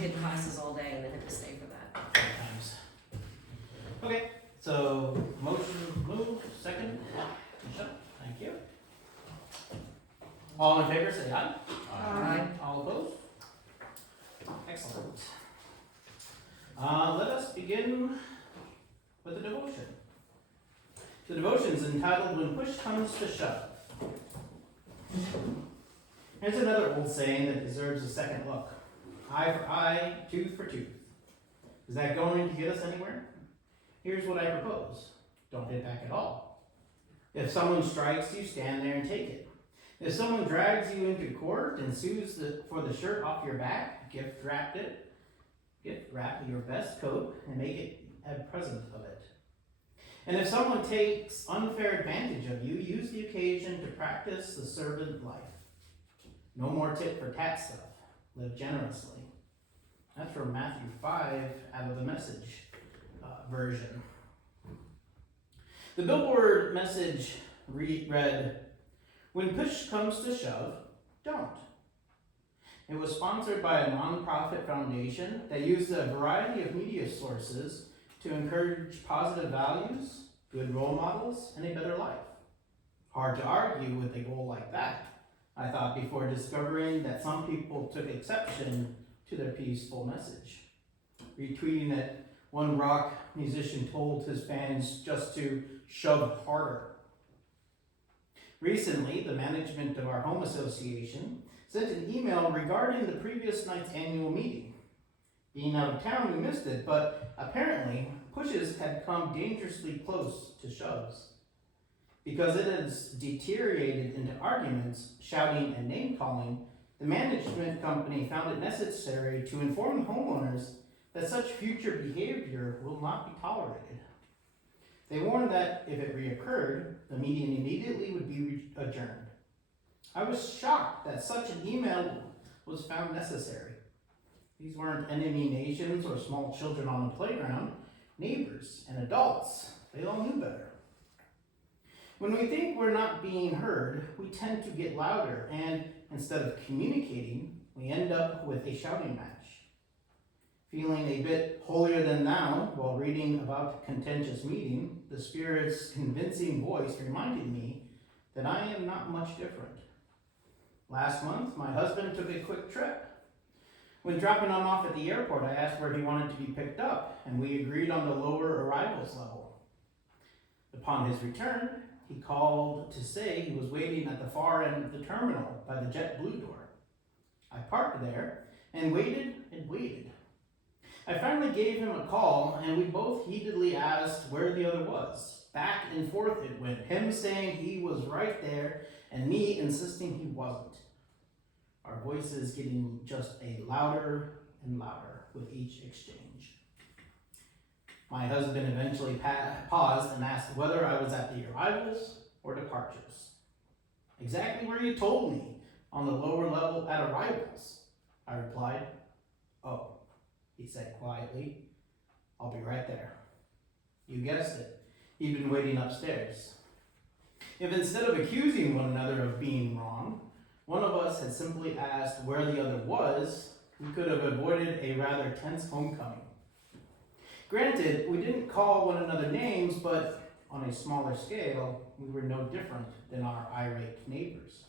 She had classes all day and then had to stay for that. Sometimes. Okay, so motion moved, second. Michelle, thank you. All in favor, say aye. Aye. All opposed? Excellent. Let us begin with the devotion. The devotion is entitled When Push Comes to Shove. Here's another old saying that deserves a second look. Eye for eye, tooth for tooth. Is that going to get us anywhere? Here's what I propose. Don't hit back at all. If someone strikes you, stand there and take it. If someone drags you into court and sues for the shirt off your back, gift wrap your best coat and make it a present of it. And if someone takes unfair advantage of you, use the occasion to practice the servant life. No more tit for tat stuff. Live generously. That's from Matthew 5 out of the Message version. The billboard message read, "When push comes to shove, don't." It was sponsored by a nonprofit foundation that used a variety of media sources to encourage positive values, good role models, and a better life. Hard to argue with a goal like that, I thought, before discovering that some people took exception to their peaceful message. Retweeting that one rock musician told his fans just to shove harder. Recently, the management of our home association sent an email regarding the previous night's annual meeting. Being out of town, we missed it, but apparently pushes had come dangerously close to shoves. Because it has deteriorated into arguments, shouting, and name-calling, the management company found it necessary to inform the homeowners that such future behavior will not be tolerated. They warned that if it reoccurred, the meeting immediately would be adjourned. I was shocked that such an email was found necessary. These weren't enemy nations or small children on the playground, neighbors and adults. They all knew better. When we think we're not being heard, we tend to get louder, and instead of communicating, we end up with a shouting match. Feeling a bit holier than thou while reading about a contentious meeting, the Spirit's convincing voice reminded me that I am not much different. Last month, my husband took a quick trip. When dropping him off at the airport, I asked where he wanted to be picked up, and we agreed on the lower arrivals level. Upon his return, he called to say he was waiting at the far end of the terminal by the JetBlue door. I parked there and waited and waited. I finally gave him a call, and we both heatedly asked where the other was. Back and forth it went, him saying he was right there and me insisting he wasn't. Our voices getting just a louder and louder with each exchange. My husband eventually paused and asked whether I was at the arrivals or departures. "Exactly where you told me, on the lower level at arrivals," I replied. "Oh," he said quietly, "I'll be right there." You guessed it, he'd been waiting upstairs. If instead of accusing one another of being wrong, one of us had simply asked where the other was, we could have avoided a rather tense homecoming. Granted, we didn't call one another names, but on a smaller scale, we were no different than our irate neighbors.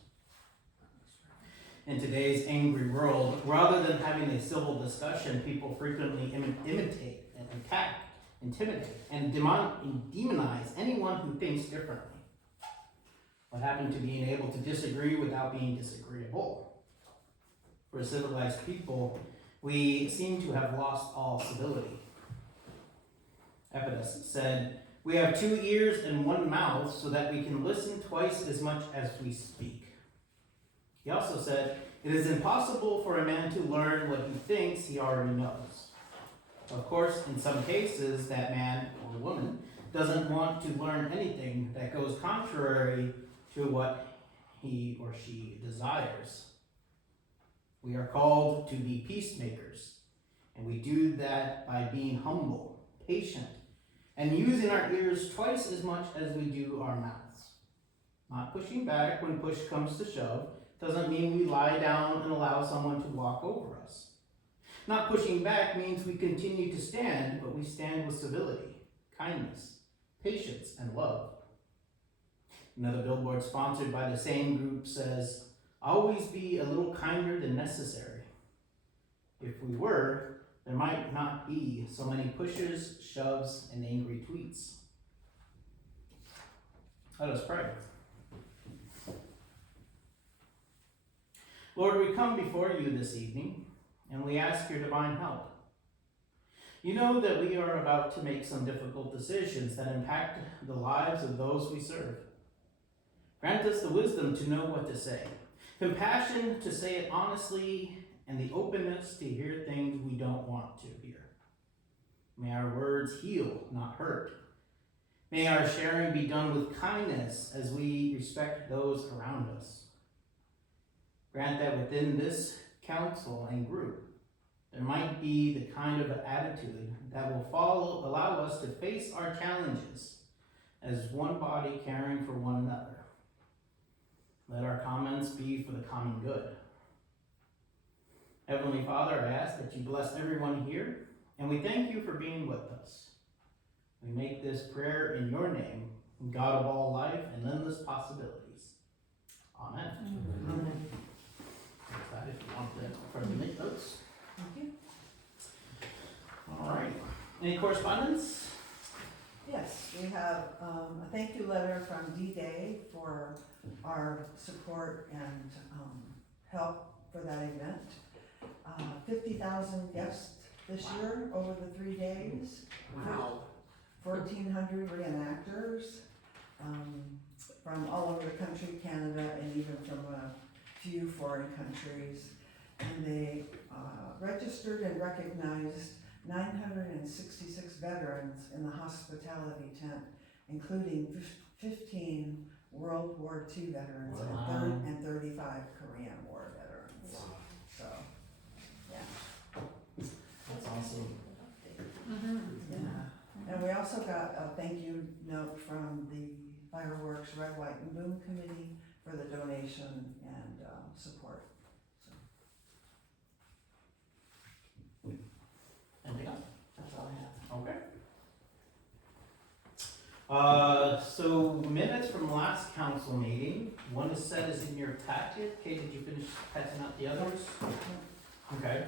In today's angry world, rather than having a civil discussion, people frequently imitate and attack, intimidate, and demonize anyone who thinks differently. What happened to being able to disagree without being disagreeable? For civilized people, we seem to have lost all civility. Epictetus said, "We have 2 ears and 1 mouth so that we can listen twice as much as we speak." He also said, "It is impossible for a man to learn what he thinks he already knows." Of course, in some cases, that man or woman doesn't want to learn anything that goes contrary to what he or she desires. We are called to be peacemakers, and we do that by being humble, patient, and using our ears twice as much as we do our mouths. Not pushing back when push comes to shove doesn't mean we lie down and allow someone to walk over us. Not pushing back means we continue to stand, but we stand with civility, kindness, patience, and love. Another billboard sponsored by the same group says, always be a little kinder than necessary. If we were, there might not be so many pushes, shoves, and angry tweets. Let us pray. Lord, we come before you this evening, and we ask your divine help. You know that we are about to make some difficult decisions that impact the lives of those we serve. Grant us the wisdom to know what to say, compassion to say it honestly, and the openness to hear things we don't want to hear. May our words heal, not hurt. May our sharing be done with kindness as we respect those around us. Grant that within this council and group, there might be the kind of attitude that will allow us to face our challenges as one body caring for one another. Let our comments be for the common good. Heavenly Father, I ask that you bless everyone here, and we thank you for being with us. We make this prayer in your name, God of all life and endless possibilities. Amen. Amen. If you want to further make notes. Thank you. All right. Any correspondence? Yes, we have a thank you letter from D-Day for our support and help for that event. 50,000 guests this year over the 3 days. Wow. 1,400 reenactors from all over the country, Canada, and even from a few foreign countries. And they registered and recognized 966 veterans in the hospitality tent, including 15 World War II veterans Wow. and 35 Korean War veterans. So, yeah. That's awesome. Yeah. And we also got a thank you note from the Fireworks Red, White, and Boom Committee for the donation and support. Anything else? That's all I have. Okay. So minutes from last council meeting, one is set as in your packet. Kate, did you finish passing out the others? Okay.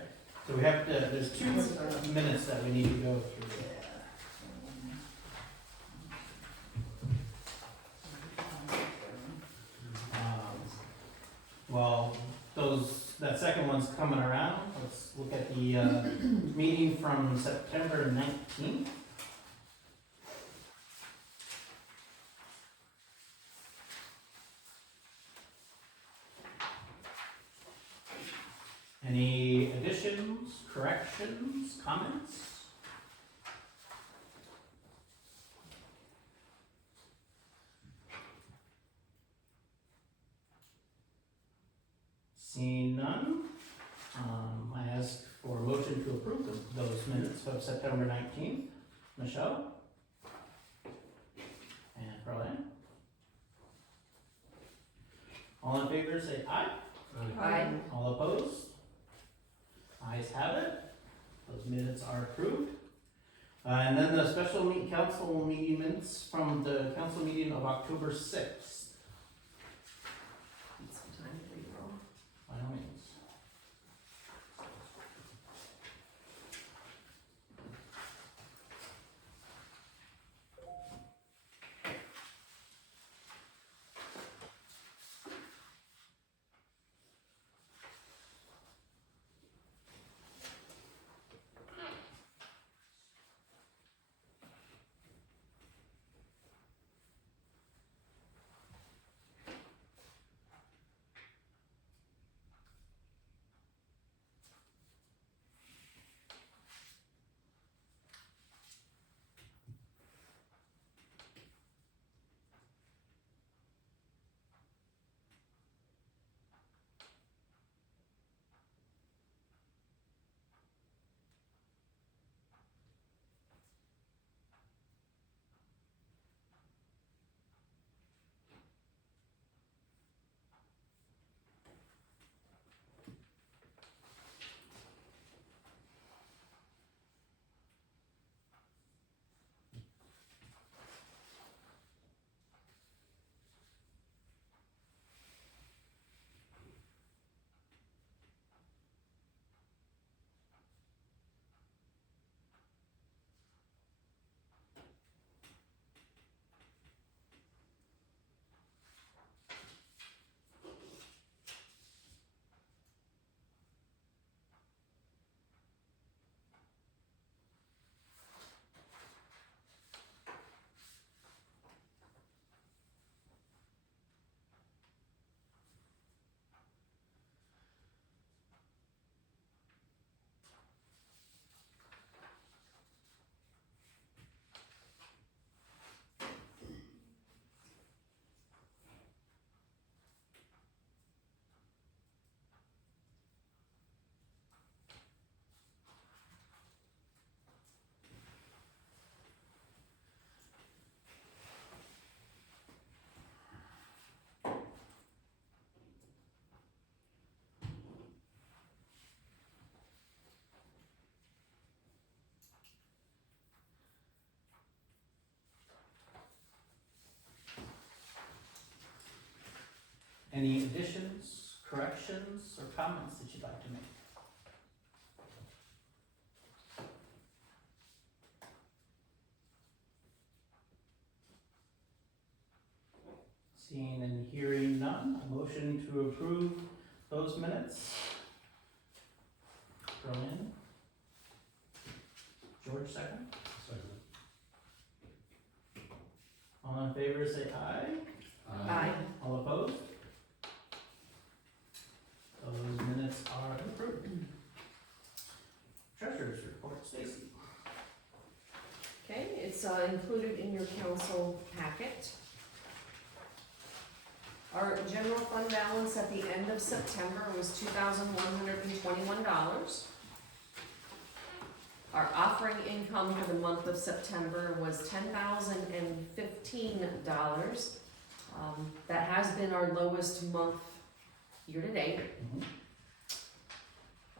So we have to, there's 2 minutes that we need to go through. Well, that second one's coming around. Let's look at the meeting from September 19th. Any additions, corrections, comments? Seeing none, I ask for a motion to approve those minutes of September 19th. Michelle? And Carlene? All in favor say aye. Aye. All opposed? Ayes have it. Those minutes are approved. And then the special council meeting minutes from the council meeting of October 6th. Need some time to read roll. By all means. Any additions, corrections, or comments that you'd like to make? Seeing and hearing none, a motion to approve those minutes. Roland? George, second? Second. All in favor, say aye. Aye. All opposed? Those minutes are approved. Treasurer's report, Stacy. Okay, it's included in your council packet. Our general fund balance at the end of September was $2,121. Our offering income for the month of September was $10,015. That has been our lowest month year-to-date. Mhm.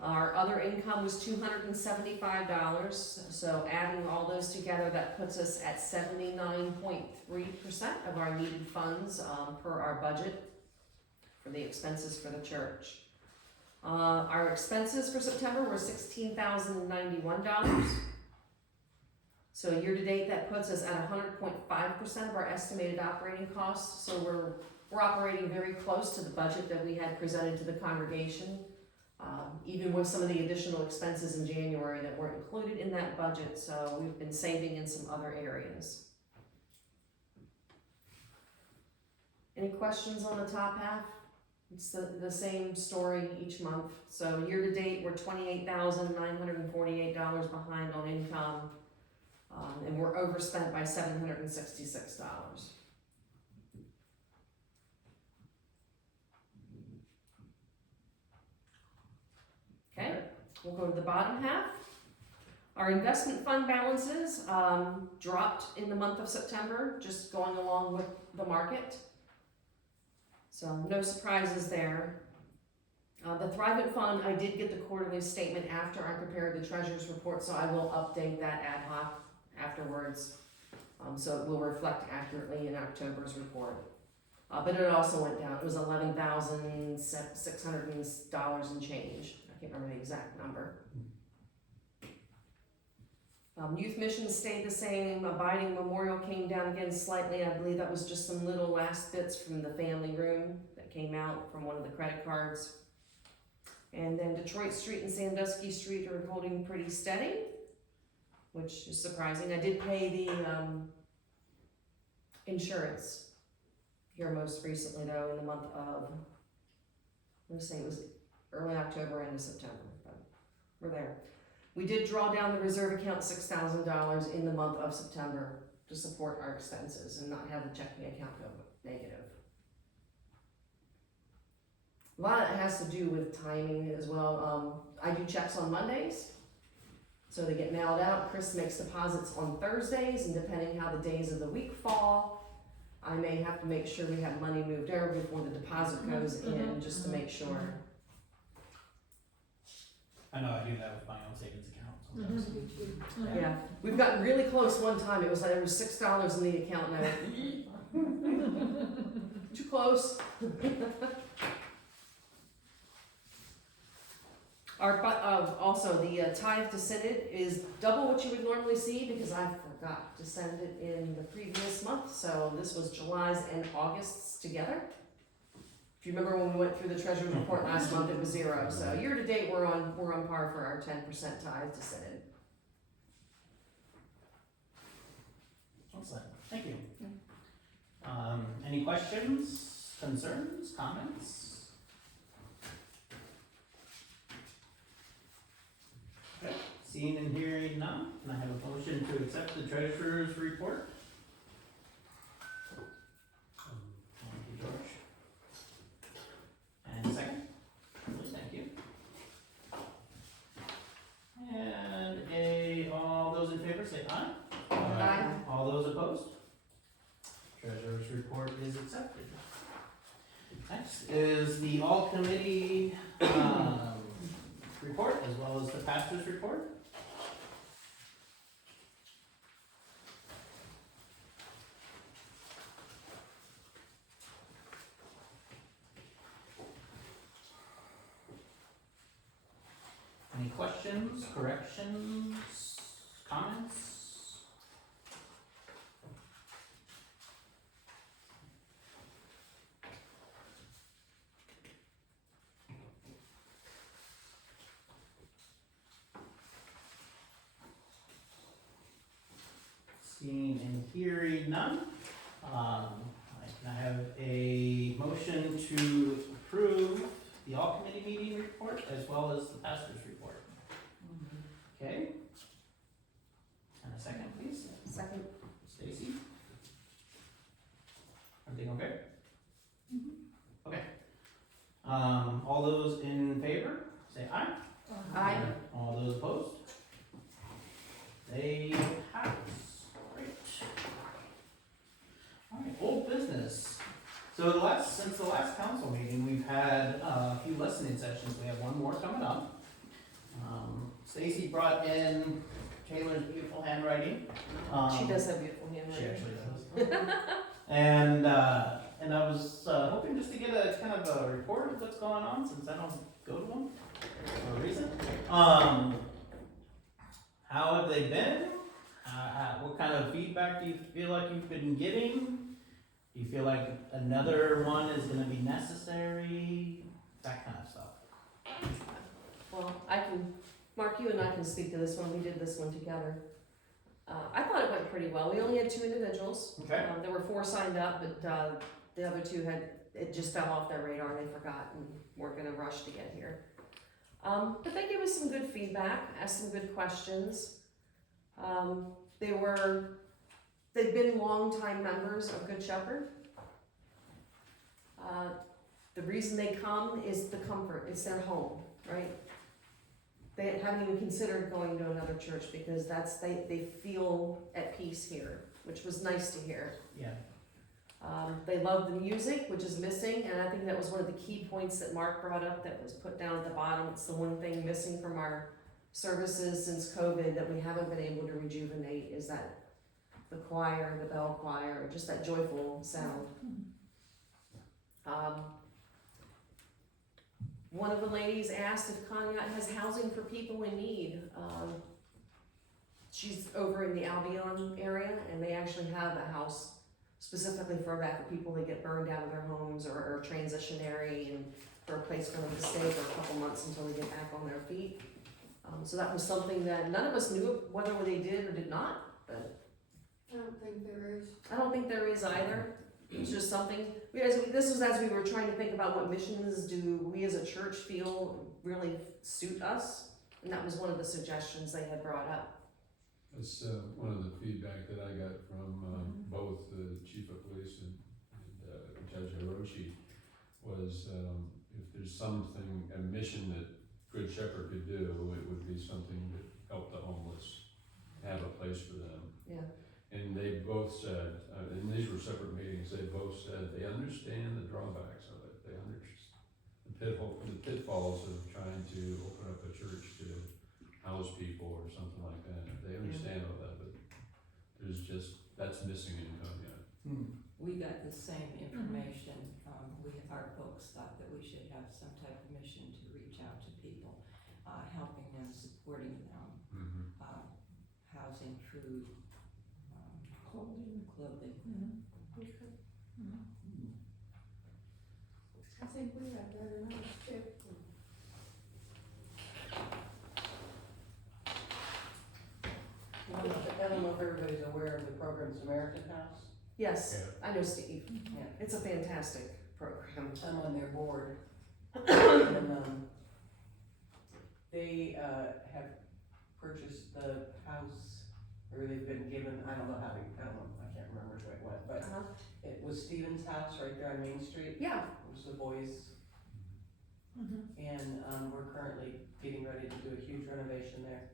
Our other income was $275, so adding all those together, that puts us at 79.3% of our needed funds per our budget for the expenses for the church. Our expenses for September were $16,091. So year-to-date, that puts us at 100.5% of our estimated operating costs, so we're operating very close to the budget that we had presented to the congregation. Even with some of the additional expenses in January that weren't included in that budget, so we've been saving in some other areas. Any questions on the top half? It's the same story each month. So year to date, we're $28,948 behind on income, and we're overspent by $766. Okay, we'll go to the bottom half. Our investment fund balances dropped in the month of September, just going along with the market. So no surprises there. The Thrivent Fund, I did get the quarterly statement after I prepared the treasurer's report, so I will update that ad hoc afterwards. So it will reflect accurately in October's report. But it also went down. It was $11,600 and change. I can't remember the exact number. Youth missions stayed the same. Abiding Memorial came down again slightly. I believe that was just some little last bits from the family room that came out from one of the credit cards. And then Detroit Street and Sandusky Street are holding pretty steady, which is surprising. I did pay the insurance here most recently, though, in the month of, I'm going to say it was early October, end of September, but we're there. We did draw down the reserve account $6,000 in the month of September to support our expenses and not have the checking account go negative. A lot of it has to do with timing as well. I do checks on Mondays, so they get mailed out. Chris makes deposits on Thursdays, and depending how the days of the week fall, I may have to make sure we have money moved over before the deposit goes in, just to make sure. I know I do that with my own savings account sometimes. Yeah, we've gotten really close one time. It was like there was $6 in the account now. Too close. Also, the tithe to synod is double what you would normally see because I forgot to send it in the previous month. So this was July's and August's together. If you remember when we went through the treasurer's report last month, it was 0. So year to date, we're on par for our 10% tithe to synod. Excellent, thank you. Any questions, concerns, comments? Okay, seeing and hearing none, can I have a motion to accept the treasurer's report? Thank you, George. And second? Thank you. And all those in favor say aye. Aye. All those opposed? Treasurer's report is accepted. Next is the all committee report as well as the pastor's report. additions, corrections, comments? Seeing and hearing none, I can have a motion to approve the all committee meeting report as well as the pastor's report. Okay? And a second, please. Second. Stacy? Everything okay? Okay. All those in favor, say aye. Aye. All those opposed? They pass. Great. Alright, old business. So since the last council meeting, we've had a few listening sessions. We have one more coming up. Stacy brought in Taylor's beautiful handwriting. She does have beautiful handwriting. She actually does. And I was hoping just to get a kind of a report of what's going on since I don't go to them for a reason. How have they been? What kind of feedback do you feel like you've been getting? Do you feel like another one is going to be necessary? That kind of stuff. Well, Mark, you and I can speak to this one. We did this one together. I thought it went pretty well. We only had 2 individuals. Okay. There were 4 signed up, but the other 2 it just fell off their radar. They forgot and weren't going to rush to get here. But they gave us some good feedback, asked some good questions. They've been longtime members of Good Shepherd. The reason they come is the comfort. It's their home, right? They haven't even considered going to another church because they feel at peace here, which was nice to hear. Yeah. They love the music, which is missing, and I think that was one of the key points that Mark brought up that was put down at the bottom. It's the one thing missing from our services since COVID that we haven't been able to rejuvenate is that the choir, the bell choir, just that joyful sound. One of the ladies asked if Conneaut has housing for people in need. She's over in the Albion area, and they actually have a house specifically for that, for people that get burned out of their homes or are transitionary and for a place for them to stay for a couple months until they get back on their feet. So that was something that none of us knew whether they did or did not, but I don't think there is. I don't think there is either. It's just something, this was as we were trying to think about what missions do we as a church feel really suit us, and that was one of the suggestions they had brought up. That's one of the feedback that I got from both the chief of police and Judge Hiroshi was if there's something, a mission that Good Shepherd could do, it would be something that helped the homeless have a place for them. Yeah. And they both said, and these were separate meetings, they both said they understand the drawbacks of it. They understand the pitfalls of trying to open up a church to house people or something like that. They understand all that, but that's missing in Conneaut. We got the same information. Our folks thought that we should have some type of mission to reach out to people, helping them, supporting them, housing, food, clothing. I think we have that in ours too. I don't know if everybody's aware of the program Samaritan House. Yes, I know Steve. Yeah. It's a fantastic program. I'm on their board. And, they, have purchased the house, or they've been given, I don't know, I can't remember quite what, but it was Stephen's house right there on Main Street. Yeah. It was the boys. And, we're currently getting ready to do a huge renovation there.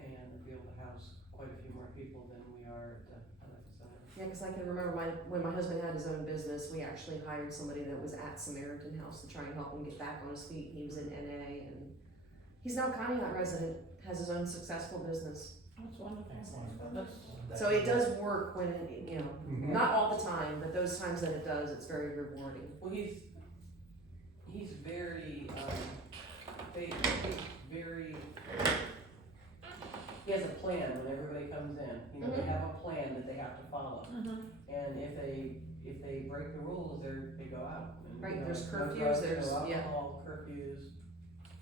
And be able to house quite a few more people than we are at the other facility. Yeah, because I can remember when my husband had his own business, we actually hired somebody that was at Samaritan House to try and help him get back on his feet. He was in NA, and he's now a Conneaut resident, has his own successful business. That's wonderful. So it does work when, not all the time, but those times that it does, it's very rewarding. Well, he's very, very, he has a plan when everybody comes in, you know, they have a plan that they have to follow. And if they break the rules, they go out. And, Right, you know, there's no curfews, drugs, there's- no yeah. alcohol, curfews.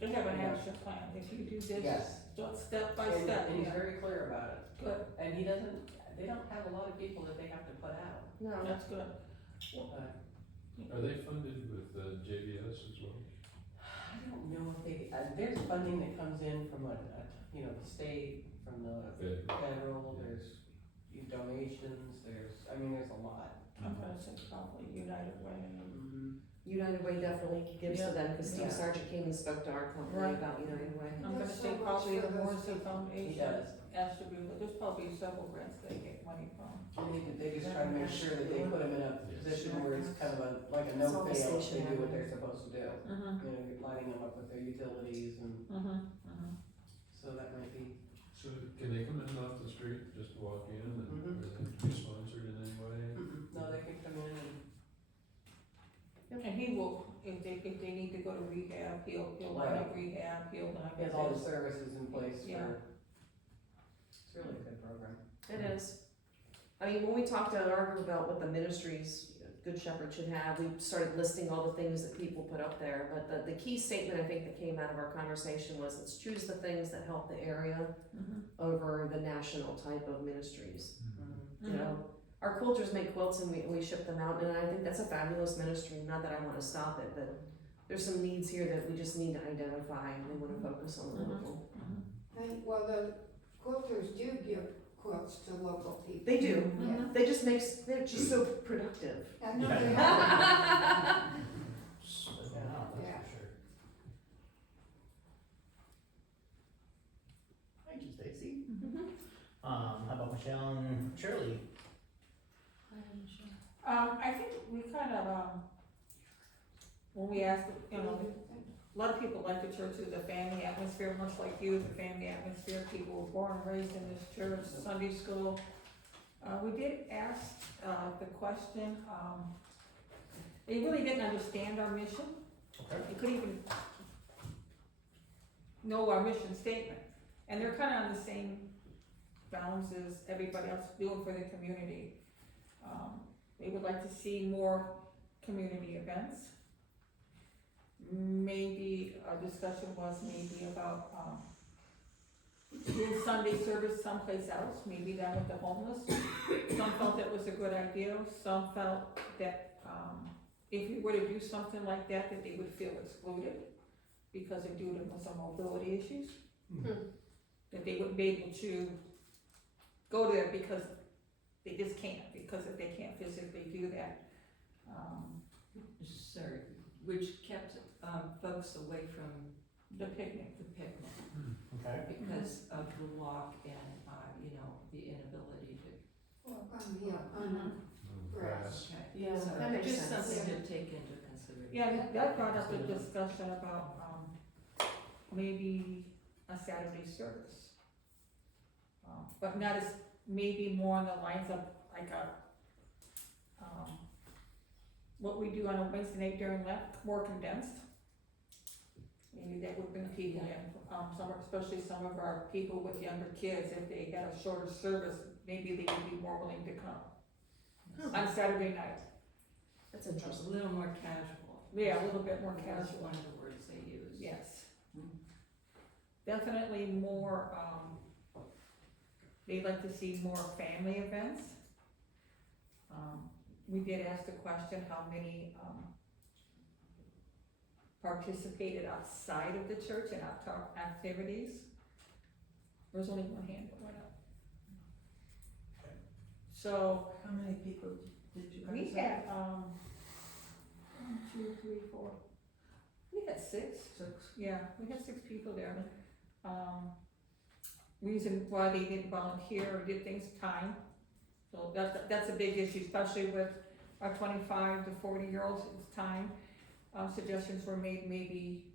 They have an Yeah. action plan, if you do this, Yes. just step by And step, he's yeah, very clear about it. good, And they don't have a lot of people that they have to put out. No, that's good. But Are they funded with JBS as well? I don't know if there's funding that comes in from you know, the state, from the federal, there's donations, there's a lot. I'm gonna say probably United Way. United Way definitely gives to them, cause Steve Yeah. Sargent came and spoke to our company Right. about United Way. I'm gonna There's so say much probably for the those Morrissey people. Foundation. He does. Has to be, but there's probably several grants they get money from. And they just try to make sure that they put them in a position where it's kind of like a no Solve the fail, they station, do what yeah. they're supposed to do. Mm-hmm, You know, you're lining them up with their utilities, and so that might be. So can they come in off the street, just walk in, and Mhm. do they have to be sponsored in any way? No, they can come in and. And he will, if they need to go to rehab, he'll line up rehab, he'll line up. He has all the services in place Yeah. for, it's really a good program. It is. I mean, when we talked to our group about what the ministries, Good Shepherd should have, we started listing all the things that people put up there, but the key statement I think that came out of our conversation was, let's choose the things that help the area over the national type of ministries. You know, our quilters make quilts and we ship them out, and I think that's a fabulous ministry, not that I wanna stop it, but there's some needs here that we just need to identify, and we wanna focus on the local. And, well, the quilters do give quilts to local people. They do, Yeah. they're just so productive. I know Yeah. they are. That's Yeah. for sure. Thank you, Stacy. How about Michelle and Shirley? I think we kind of, when we asked, you know, a lot of people like the church as a family atmosphere, much like you, the family atmosphere, people were born and raised in this church, Sunday school. We did ask, the question, they really didn't understand our mission. Okay. They couldn't even know our mission statement, and they're kind of on the same bounds as everybody else doing for the community. They would like to see more community events. Maybe a discussion was maybe about, doing Sunday service someplace else, maybe down with the homeless. Some felt that was a good idea, some felt that, if we were to do something like that, that they would feel excluded because of due to some mobility issues. That they wouldn't be able to go there because they just can't, because if they can't physically do that. Sorry, which kept, folks away from the picnic. Okay. Because of the walk and, you know, the inability to. Well, grass. Okay. Yeah, So that makes just sense. something to take into consideration. Yeah, that brought up a discussion about, maybe a Saturday service. But not as, maybe more on the lines of like what we do on a Wednesday night during Lent, more condensed. Maybe that would bring people in, especially some of our people with younger kids, if they had a shorter service, maybe they would be more willing to come on Saturday night. That's It's interesting. a little more casual. Yeah, a little bit more That's casual. one of the words they use. Yes. Definitely more, they'd like to see more family events. We did ask the question, how many, participated outside of the church in outdoor activities? There was only one hand that went up. Okay. So, How many people did you guys we have? had, 1, 2, 3, 4, we had 6. 6. Yeah, we had 6 people there. Reason why they didn't volunteer or did things, time. So that's a big issue, especially with our 25 to 40-year-olds, it's time. Suggestions were made, maybe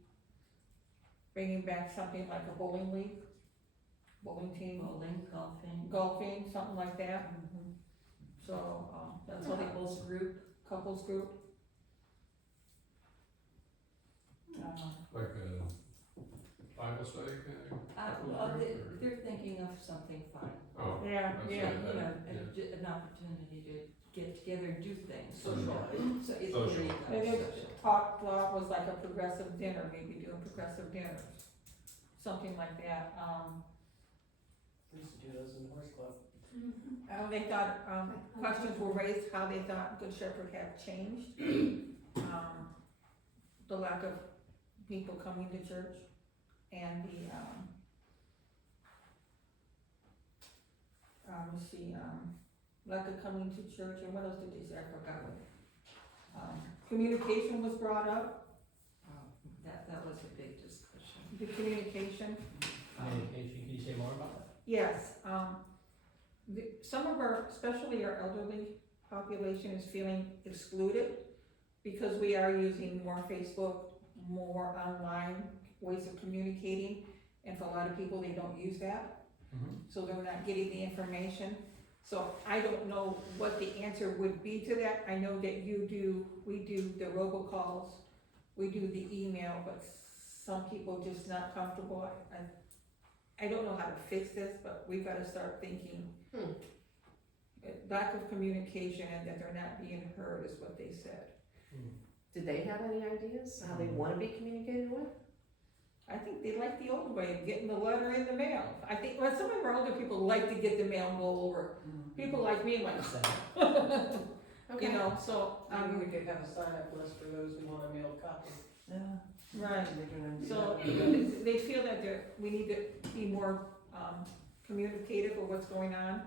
bringing back something like a bowling league, bowling team, Bowling, golfing, something like that. So, that's all they, couples group. couples group. Like Bible study Well, they're thinking of something fun. Oh, Yeah, that's yeah. right. You know, Yeah. an opportunity to get together and do things. Socialize. So it's, Social. there you go. Maybe social. talk was like a progressive dinner, maybe do a progressive dinner, something like that. We used to do those in the horse club. They thought, questions were raised, how they thought Good Shepherd had changed. The lack of people coming to church and the, let's see, lack of coming to church, and what else did they say, I forgot what. Communication was brought up, That was a big discussion. the communication. Communication, can you say more about that? Yes, some of our, especially our elderly population is feeling excluded because we are using more Facebook, more online ways of communicating, and for a lot of people, they don't use that, so they're not getting the information. So I don't know what the answer would be to that. I know that we do the robocalls, we do the email, but some people just not comfortable. I don't know how to fix this, but we've gotta start thinking. Lack of communication and that they're not being heard is what they said. Did they have any ideas how they wanna be communicated with? I think they like the old way of getting the letter in the mail. I think, well, some of our older people like to get the mail and go over. People like me, like, Okay. you know, so, Maybe we could have a sign-up list for those who want a mailed copy. Yeah. right. They're gonna do So that. they feel that we need to be more communicative of what's going on.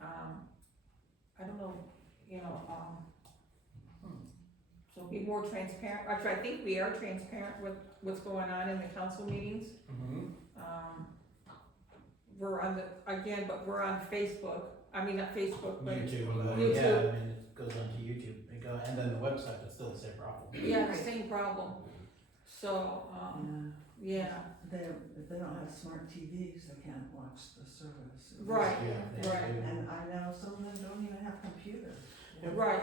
I don't know, you know, so be more transparent. Actually, I think we are transparent with what's going on in the council meetings. We're on we're on Facebook. I mean, not Facebook, but YouTube, YouTube. yeah, I mean, it goes onto YouTube, and then the website, it's still the same problem. yeah, same problem. So, yeah, If they don't have smart TVs, they can't watch the service. right, Yeah, they right. do. And I know some of them don't even have computers. right.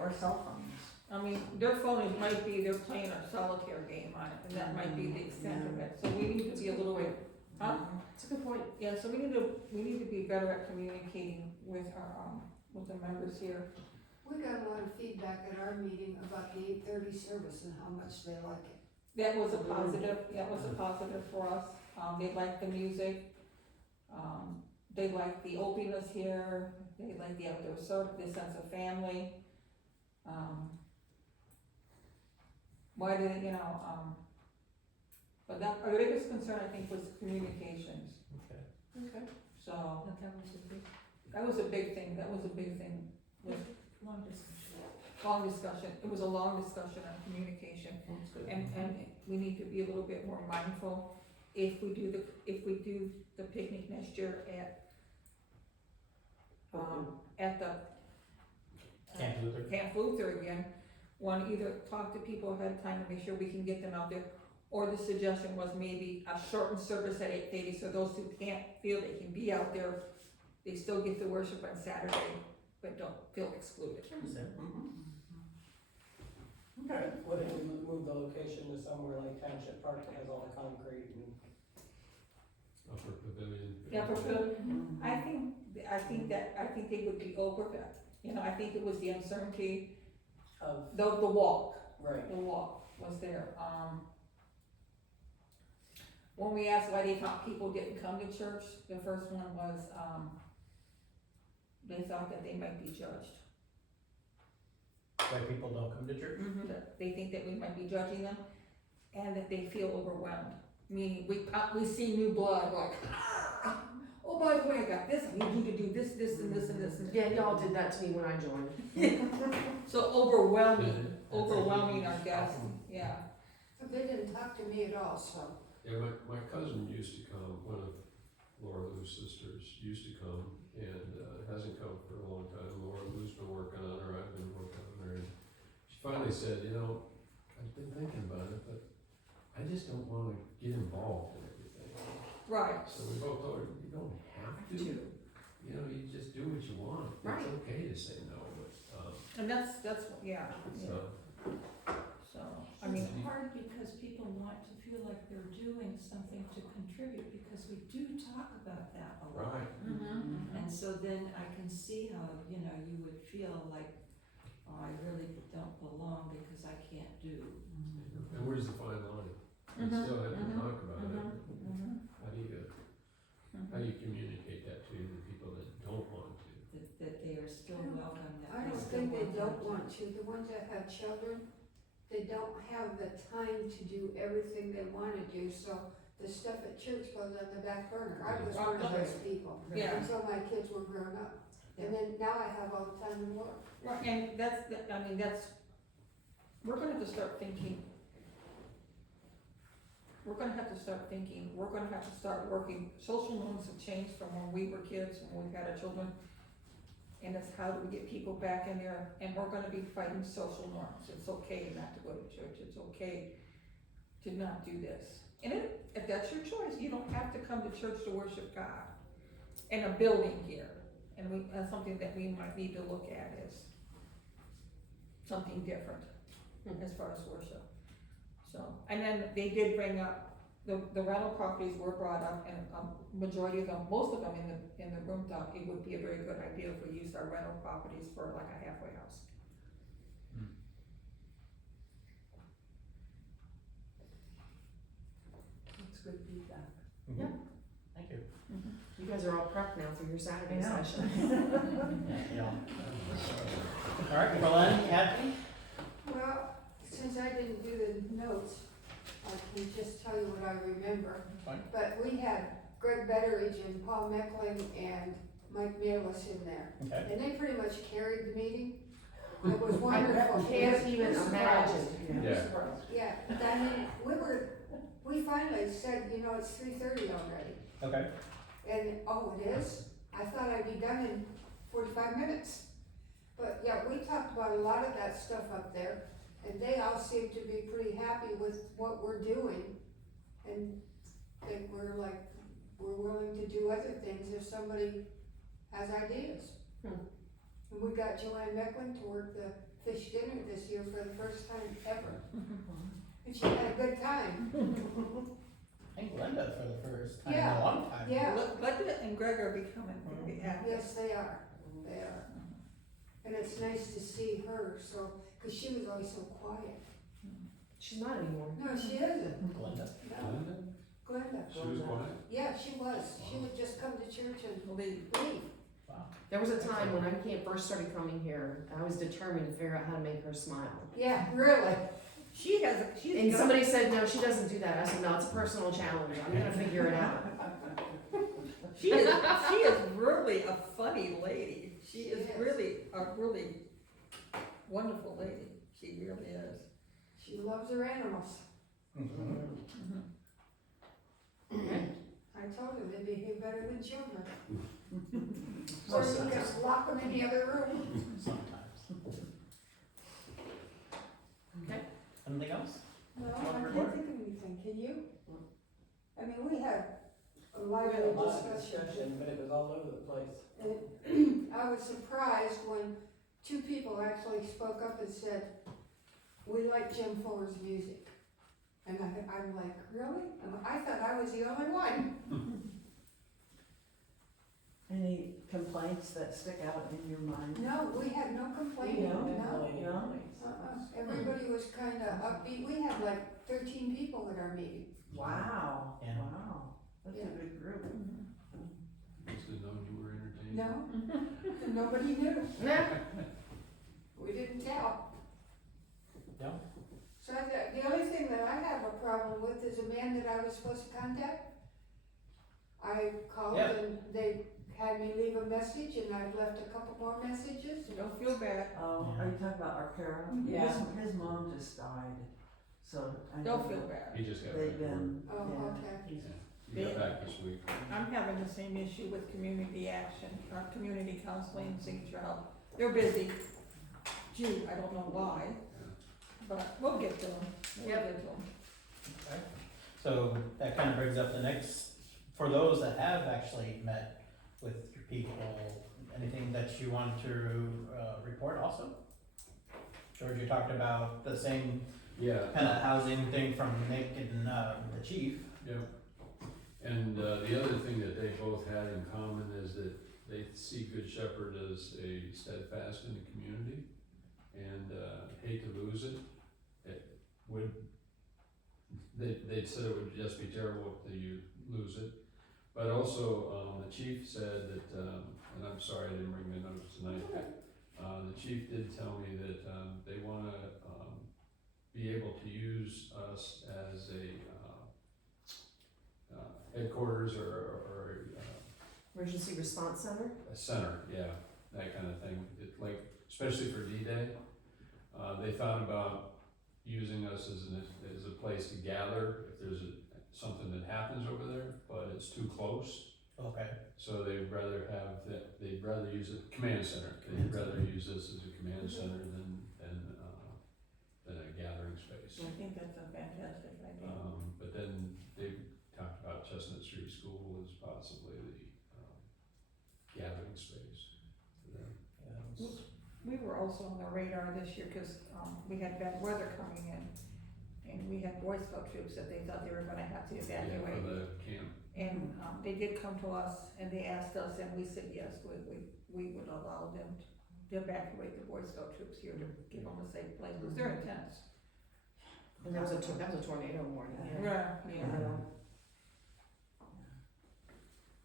Or cell phones. I mean, their phone, it might be they're playing a solitaire game on it, and that might be the extent of it. So we need to be a little bit, huh? It's a good point. Yeah, so we need to be better at communicating with our, with the members here. We got a lot of feedback at our meeting about the 8:30 service and how much they like it. That was a positive for us. They like the music. They like the openness here. They like the outdoor service, the sense of family. Why did it, but that, our biggest concern, I think, was communications. Okay. So, But that was a big, that was a big thing, was long discussion. long discussion, it was a long discussion on communication. That's good. And we need to be a little bit more mindful if we do the picnic next year at the Camp Luther. Camp Luther again. One, either talk to people ahead of time to make sure we can get them out there, or the suggestion was maybe a shortened service at 8:30, so those who can't feel they can be out there, they still get to worship on Saturday, but don't feel excluded. Okay. What if we move the location to somewhere like Township Park that has all the concrete and? Upper pavilion. Yeah, for sure. I think they would be over that. I think it was the uncertainty, Of, the walk. right. The walk was there. When we asked why they thought people didn't come to church, the first one was, they thought that they might be judged. Why people don't come to church? That they think that we might be judging them, and that they feel overwhelmed. Meaning, we see new blood, like, oh, by the way, I got this, I need you to do this, this, and this, and this, and Yeah, y'all did that to me when I joined. so overwhelming our guests, yeah. But they didn't talk to me at all, so. Yeah, my cousin used to come, one of Laura Lou's sisters used to come, and hasn't come for a long time. Laura Lou's been working on her, I've been working on her, and she finally said, I've been thinking about it, but I just don't wanna get involved in everything. Right. So we both told her, you don't have to, you just do what you want. Right. It's okay to say no, but, And that's, yeah, so. so, I mean, It's hard because people want to feel like they're doing something to contribute, because we do talk about that a lot. Right. Mm-hmm. And so then I can see how, you know, you would feel like, oh, I really don't belong because I can't do. And where's the fine line? You Mhm. still have to Mhm. talk about it. Mm-hmm. How do you communicate that to the people that don't want to? That they are still welcome, I that they don't still think they want don't them want to, the ones that have children, they don't have the time to do everything they wanna do, so the stuff at church goes on the back burner. I was one of those people, Yeah. until my kids were grown up. And then now I have all the time in the world. Right, and that's, we're gonna have to start thinking, we're gonna have to start working, social norms have changed from when we were kids and when we had our children. And it's how do we get people back in there, and we're gonna be fighting social norms. It's okay not to go to church, it's okay to not do this. And if that's your choice, you don't have to come to church to worship God in a building here. And that's something that we might need to look at is something different as far as worship. So, and then they did bring up, the rental properties were brought up, and majority of them, most of them in the room thought it would be a very good idea if we used our rental properties for like a halfway house. That's good feedback. Mhm. Thank you. You guys are all prepped now for your Saturday I know. session. Yeah. All right, Berlin, Kathy? Well, since I didn't do the notes, I can just tell you what I remember. Fine. But we had Greg Betteridge and Paul Meckling and Mike Mealis in there. Okay. And they pretty much carried the meeting. It was I wonderful. can't even imagine. Yeah. Yeah, I mean, we finally said, you know, it's 3:30 already. Okay. And, oh, it is? I thought I'd be done in 45 minutes. But yeah, we talked about a lot of that stuff up there, and they all seem to be pretty happy with what we're doing. And we're willing to do other things if somebody has ideas. And we got Joanne Mecklen to work the fish dinner this year for the first time ever. And she had a good time. I think Linda for the first time in Yeah. a long time. Yeah. Linda and Greg are becoming very active. Yes, they are. They are. And it's nice to see her, so, cause she was always so quiet. She's not anymore. No, she isn't. Linda. No, Linda? Glenda. She was quiet? Yeah, she was. She would just come to church and Leave. leave. Wow. There was a time when first started coming here, I was determined to figure out how to make her smile. Yeah, really. She's And somebody said, no, she doesn't do that. I said, no, it's a personal challenge. I'm gonna figure it out. she is really a funny lady. She is Yes. really a really wonderful lady. She really is. She loves her animals. Mhm. I told her they behave better than children. So Or you sometimes. just lock them in the other room. Sometimes. Okay. Anything else? No, Want I to can't report? think of anything. Can you? I mean, we had a We lively had a lot of discussion. discussion, but it was all over the place. And I was surprised when two people actually spoke up and said, we like Jim Fuller's music. And I'm like, really? I thought I was the only one. Any complaints that stick out in your mind? No, we had no complaining, No? no. No? Everybody was kinda upbeat. We had like 13 people at our meeting. Wow, Yeah. wow, that's a big group. Must have known you were entertained. No, nobody knew. We didn't tell. Yeah. So the only thing that I have a problem with is a man that I was supposed to contact. I called Yeah. and they had me leave a message and I've left a couple more messages. Don't feel bad. Oh, are you talking about our parent? Yeah. His mom just died, so. I Don't know feel bad. He just got They've back to work. been, Oh, yeah. okay. he's- He got back this week. I'm having the same issue with community action, community counseling, signature help. They're busy. Gee, I don't know why, but we'll get to them. We'll get to them. Okay. So that kind of brings up the next, for those that have actually met with people, anything that you want to report also? George, you talked about the same Yeah. kind of housing thing from Nick and the chief. Yeah. And the other thing that they both had in common is that they see Good Shepherd as a steadfast in the community and hate to lose it. It would, they said it would just be terrible if you lose it. But also, the chief said that, and I'm sorry I didn't bring the notes tonight, the chief did tell me that they wanna be able to use us as a headquarters or Emergency response center? a center, yeah, that kind of thing. It, like, especially for D-Day, they thought about using us as a place to gather if there's something that happens over there, but it's too close. Okay. So they'd rather use a command center. They'd rather use this as a command center than a gathering space. I think that's a fantastic idea. But then they talked about Chestnut Street School as possibly the gathering space for them. We were also on the radar this year, cause, we had bad weather coming in, and we had Boy Scout troops that they thought they were gonna have to Yeah, evacuate. for the camp. And, they did come to us, and they asked us, and we said, yes, we would allow them to evacuate the Boy Scout troops here to give them a safe place, cause they're intense. And that was a tornado warning, yeah. Yeah, yeah.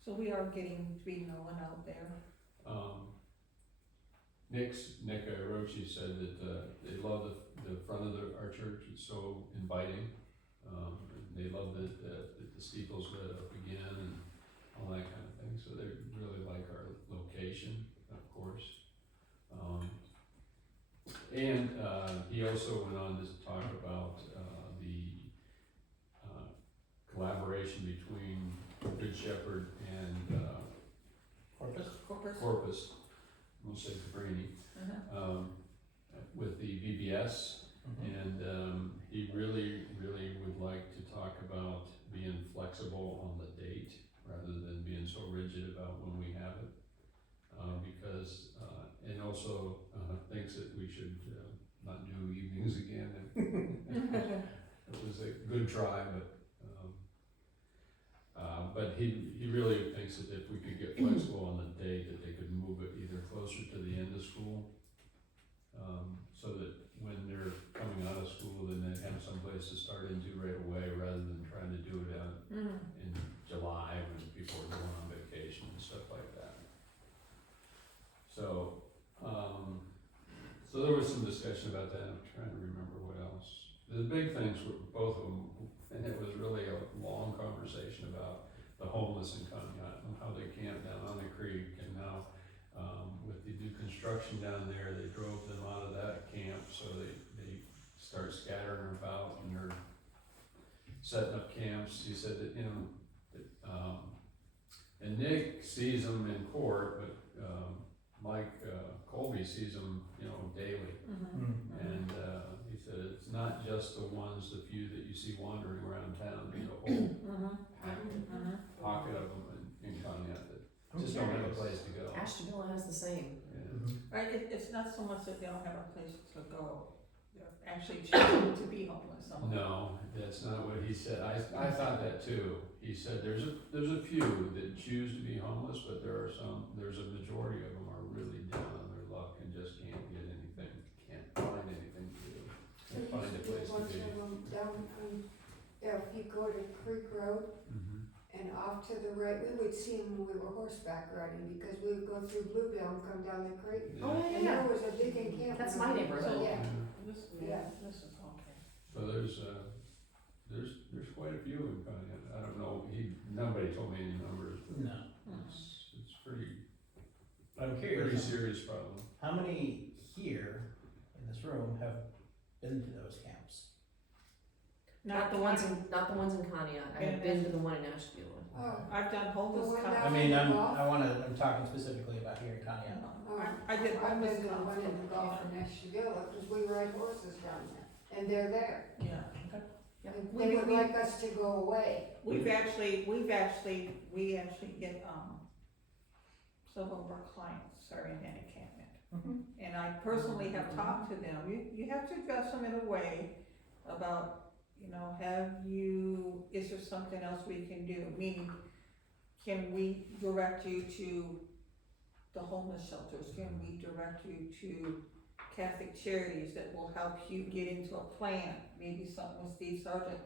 So we are getting to be known out there. Nick Roche said that they love the front of our church. It's so inviting. They love that the steeple's lit up again and all that kind of thing. So they really like our location, of course. And he also went on to talk about the collaboration between Good Shepherd and Corpus, we'll say Cabrini, with the VBS. And he really would like to talk about being flexible on the date rather than being so rigid about when we have it. Because, and also thinks that we should not do evenings again. It was a good try, but he really thinks that if we could get flexible on the date, that they could move it either closer to the end of school, so that when they're coming out of school, then they have someplace to start into right away, rather than trying to do it out in July when people are going on vacation and stuff like that. So, so there was some discussion about that. I'm trying to remember what else. The big things were both of them, and it was really a long conversation about the homeless in Conneaut and how they camp down on the creek, and now with the new construction down there, they drove them out of that camp, so they start scattering about and they're setting up camps. He said that, and Nick sees them in court, but Mike Colby sees them, daily. And he said it's not just the few that you see wandering around town. There's a whole pocket of them in Conneaut that just don't have a place to go. Ashtabula has the same. Yeah. Right, it's not so much that they don't have a place to go, they're actually choosing to be homeless. No, that's not what he said. I thought that too. He said there's a few that choose to be homeless, but there's a majority of them are really down on their luck and just can't get anything, can't find anything to do, can't find a place to be. Down on, if you go to Creek Road and off to the right, we would see them when we were horseback riding, because we would go through Bluebell and come down the creek. Oh, yeah, And there was a big encampment. That's my neighborhood. Yeah. This is okay. So there's quite a few in Conneaut. I don't know, nobody told me any numbers, but No. it's pretty I'm curious. pretty serious problem. How many here in this room have been to those camps? Not the ones in Conneaut. I have been to the one in Ashtabula. Oh, I've done homeless The one camp. I mean, I'm talking specifically about here in Conneaut. I did I've homeless been to the camp. one in the Gulf in Ashtabula, because we ride horses down there, and they're there. Yeah. And they would like us to go away. We actually get, some of our clients are in that encampment. And I personally have talked to them, you have to address them in a way about, is there something else we can do? Meaning, can we direct you to the homeless shelters? Can we direct you to Catholic Charities that will help you get into a plan? Maybe something with Steve Sargent.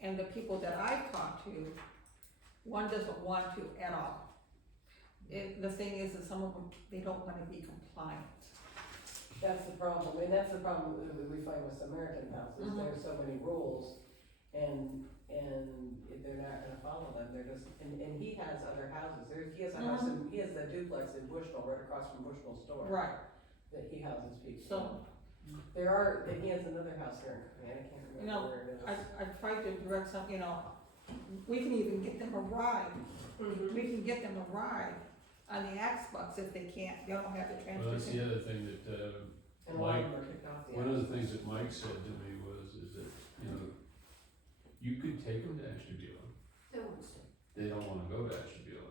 And the people that I've talked to, one doesn't want to at all. The thing is that some of them, they don't wanna be compliant. That's the problem, and that's the problem that we find with Samaritan houses, there's so many rules, and if they're not gonna follow them, they're just, and he has other houses, he has a house he has the duplex in Bushnell, right across from Bushnell store. Right. That he houses people. So, he has another house here in Conneaut, I can't remember where it is. I tried to direct some, we can even get them a ride. We can get them a ride on the Xbox if they don't have the Well, that's the transportation. other thing that, And one Mike, of them are kicked off the one of the house. things that Mike said to me is that, you could take them to Ashtabula. They won't stay. They don't wanna go to Ashtabula.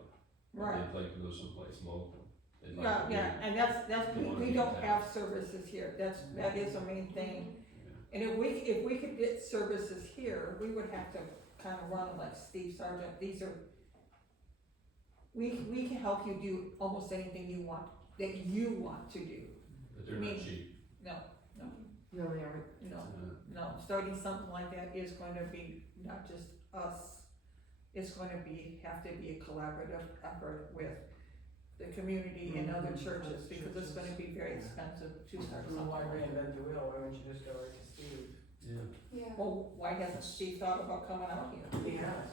Right. They'd like to go someplace local. They'd like Yeah, to be- yeah, and that's, They wanna we be don't in have town. services here, that is the main thing. Yeah. And if we could get services here, we would have to kind of run it like Steve Sargent, we can help you do almost anything you want to do. But they're I mean- not cheap. No, they aren't. No, starting something like that is going to be not just us, it's going to have to be a collaborative effort with the community and other churches, because it's gonna be very expensive to start So why something. reinvent the wheel, why wouldn't you just go right to Steve? Yeah. Yeah. Well, why hasn't Steve thought about coming out here? He has,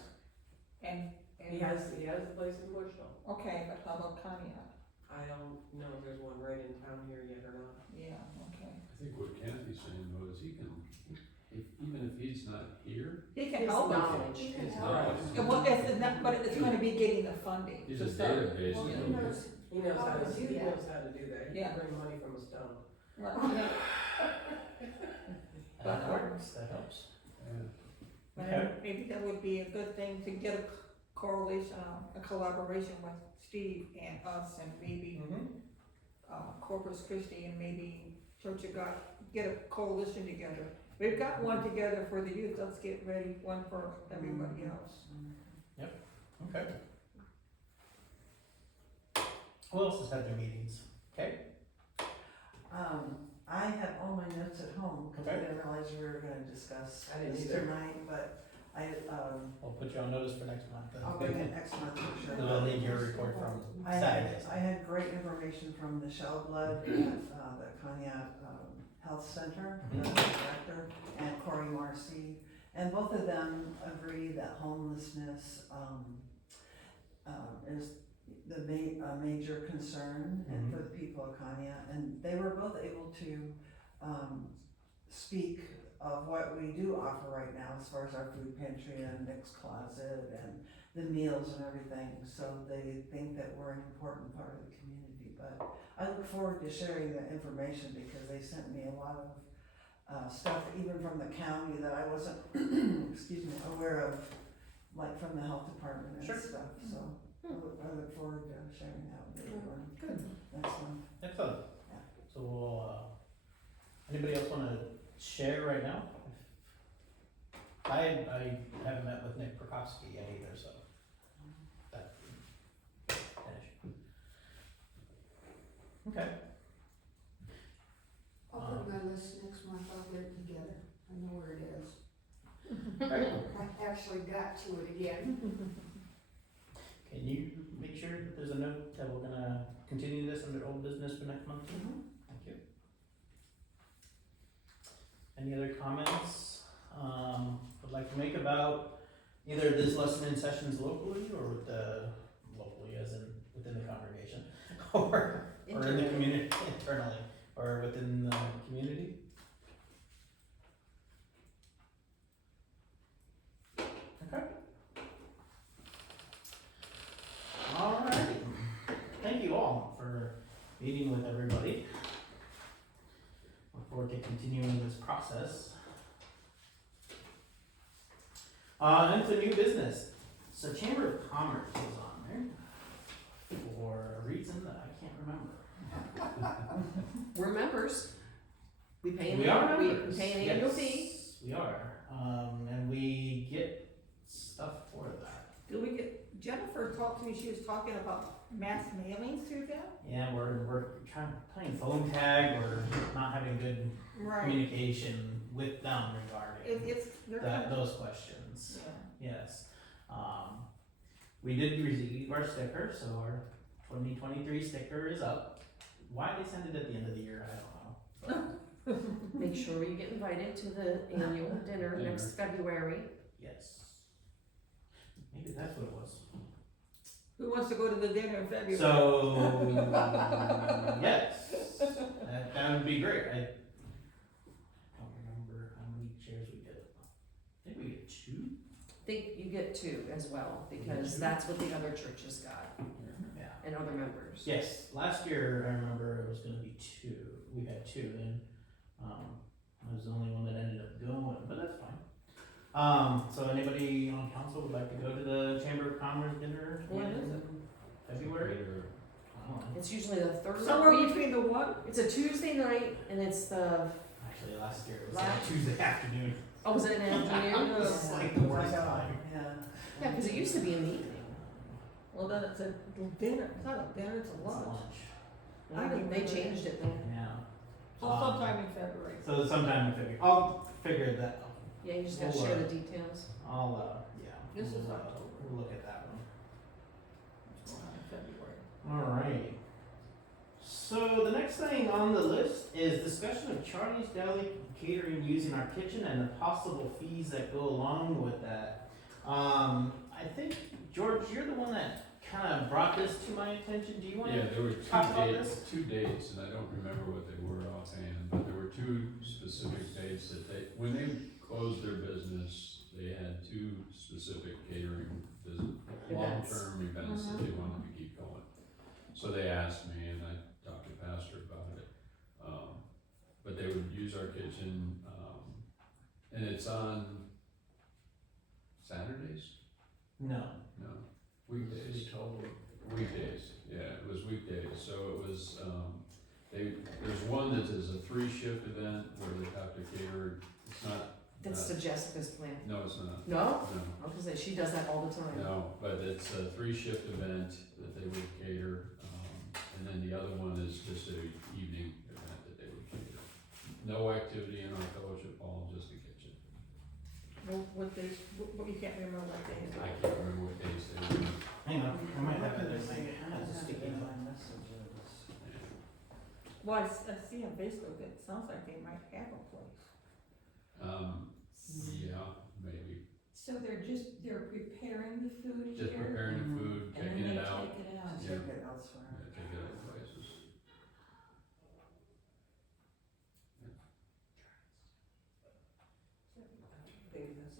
And he has a place in Bushnell. okay, but how about Conneaut? I don't know if there's one right in town here yet or not. Yeah, okay. I think what Kathy's saying though is even if he's not here, He can His help us. knowledge. He can his help. knowledge. And what, but it's gonna be getting the funding He's to a start. database. Well, you he know. knows, He knows How how to to, do he that. knows how to do that, he Yeah. can bring money from a stone. Right, yeah. But, That works, that helps. Yeah. but Okay. maybe that would be a good thing to get a correlation, a collaboration with Steve and us and maybe Corpus Christi and maybe Church of God, get a coalition together. We've got one together for the youth, let's get ready, one for everybody else. Okay. Who else has had their meetings? Okay, I have all my notes at home, cause I Okay. didn't realize we were gonna discuss I didn't this either. tonight, but we'll put you on notice for next month then. I'll bring it next month for sure. Then I'll need your report from Saturdays. I had great information from Michelle Blood at, the Conneaut, Health Center, the director, and Corey Marcy. And both of them agree that homelessness, is the major concern and for the people of Conneaut. And they were both able to, speak of what we do offer right now as far as our food pantry and mixed closet and the meals and everything. So they think that we're an important part of the community. But I look forward to sharing the information because they sent me a lot of stuff, even from the county that I wasn't, excuse me, aware of, like from the health department and Sure. stuff. So I look forward to sharing that with everyone. Good. Next month. Excellent. Yeah. So we'll, anybody else wanna share right now? I haven't met with Nick Prokopsky yet either, so. That, finish. Okay. I'll put my list next month, I'll get it together, I know where it is. Right. I actually got to it again. Can you make sure that there's a note that we're gonna continue this under old business for next month? Thank you. Any other comments, would like to make about either this lesson in sessions locally or with the, locally as in within the congregation, or in the community, internally, or within the community? Okay. Alrighty, thank you all for meeting with everybody. Look forward to continuing this process. Into new business. So Chamber of Commerce is on there for a reason that I can't remember. We're members. We pay We are we members, pay an annual yes. fee. we are. And we get stuff for that. Do we get, Jennifer talked to me, she was talking about mass mailings through them? Yeah, we're playing phone tag, or not having good communication with them regarding They're kind of, those questions. yeah. Yes. We did receive our sticker, so our 2023 sticker is up. Why they send it at the end of the year, I don't know. Make sure you get invited to the annual dinner next February. Yes. Maybe that's what it was. Who wants to go to the dinner in February? So, yes, that would be great. I don't remember how many chairs we get. I think we get 2. I think you get 2 as well, because Two? that's what the other churches got, Yeah. and other members. Yes, last year I remember it was gonna be 2. We had 2, and I was the only one that ended up going, but that's fine. So anybody on council would like to go to the Chamber of Commerce dinner When is in it? February? Later. I don't know. It's usually the third Somewhere week. between the what? It's a Tuesday night, and it's the, Actually, last year it was Last- like Tuesday afternoon. oh, was it an afternoon? It was like the worst time. Yeah. Yeah, because it used to be in the evening. Well, then it's a dinner, it's not a dinner, it's a It's lunch. I think they changed it then. Yeah. So sometime in February. So sometime in February. I'll figure that out. Yeah, you just gotta We'll, share the details. Yeah. This is we'll, October. We'll look at that one. It's going on in February. Alrighty. So the next thing on the list is discussion of Charlie's Deli Catering using our kitchen and the possible fees that go along with that. I think, George, you're the one that kind of brought this to my attention. Do you want to? Yeah, there were talk about two dates, and I don't remember what they were offhand, but there were 2 specific dates that when they closed their business, they had 2 specific catering long-term events that they wanted to keep going. So they asked me, and I talked to Pastor about it. But they would use our kitchen, and it's on Saturdays? No. No, weekdays. Weekdays, yeah, it was weekdays, so it was, there's one that is a 3-shift event where they have to cater, it's not, That's to Jessica's plan. no, it's not, No? no, I was gonna say, she does that all the time. no, but it's a 3-shift event that they would cater, and then the other one is just a evening event that they would cater. No activity in our fellowship hall, just the kitchen. What days, you can't remember what days. I can't remember what days they were. Hang on. I might have it in I my have sticky it in note. my messages. Well, I see on Facebook, it sounds like they might have a place. Yeah, maybe, So they're preparing the food here? just preparing the food, And taking then it they out. take it out. To Yeah. take it elsewhere. Yeah, take it other places.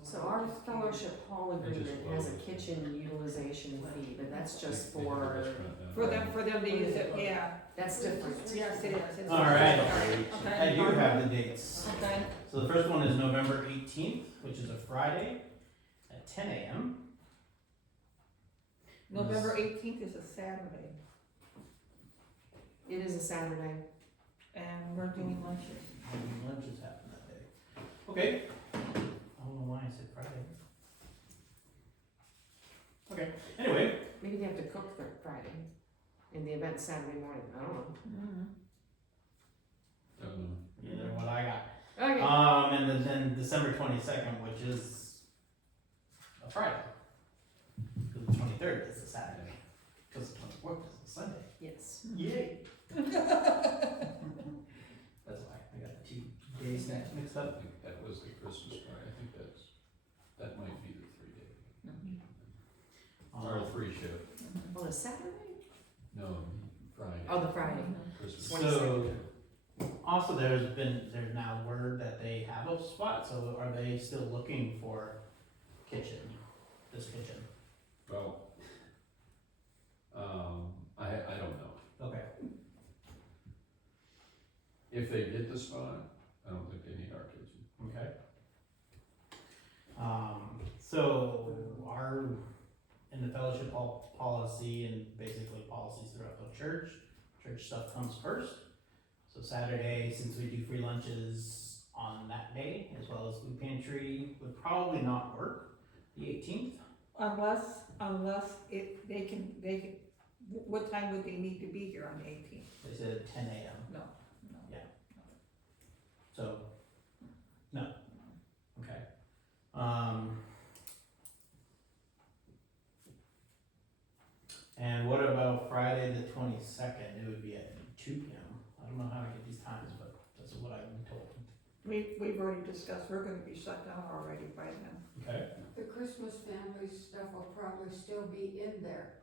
So our fellowship hall agreement has a kitchen utilization fee, but that's just for, For them to use it, yeah. that's different. Yes, it is. It's- Alright. Okay. I do have the dates. Okay. So the first one is November 18th, which is a Friday at 10 a.m. November 18th is a Saturday, It is a Saturday. and we're doing lunches. And lunches happen that day. Okay. I don't know why I said Friday. Okay. Anyway, Maybe they have to cook for Friday, and the event's Saturday morning, I don't know. Don't know. either what I got. Okay. And then December 22nd, which is a Friday. Because the 23rd is a Saturday. Because the 24th is a Sunday. Yes. Yay! That's why I got the 2 days mixed I up. think that was the Christmas party, I think that might be the 3-day, or 3-shift, On a Saturday? no, Friday, Oh, the Friday. Christmas. So, also there's now word that they have a spot, so are they still looking for this kitchen? Well, I don't know. Okay. If they get the spot, I don't think they need our kitchen. Okay. So in the fellowship hall policy and basically policies throughout the church stuff comes first. So Saturday, since we do free lunches on that day, as well as food pantry would probably not work, the 18th. Unless they can, what time would they need to be here on the 18th? They said 10 a.m. No. So, no. Okay. And what about Friday the 22nd? It would be at 2 p.m. I don't know how to get these times, but that's what I've been told. We've already discussed, we're gonna be shut down already by then. Okay. The Christmas family stuff will probably still be in there.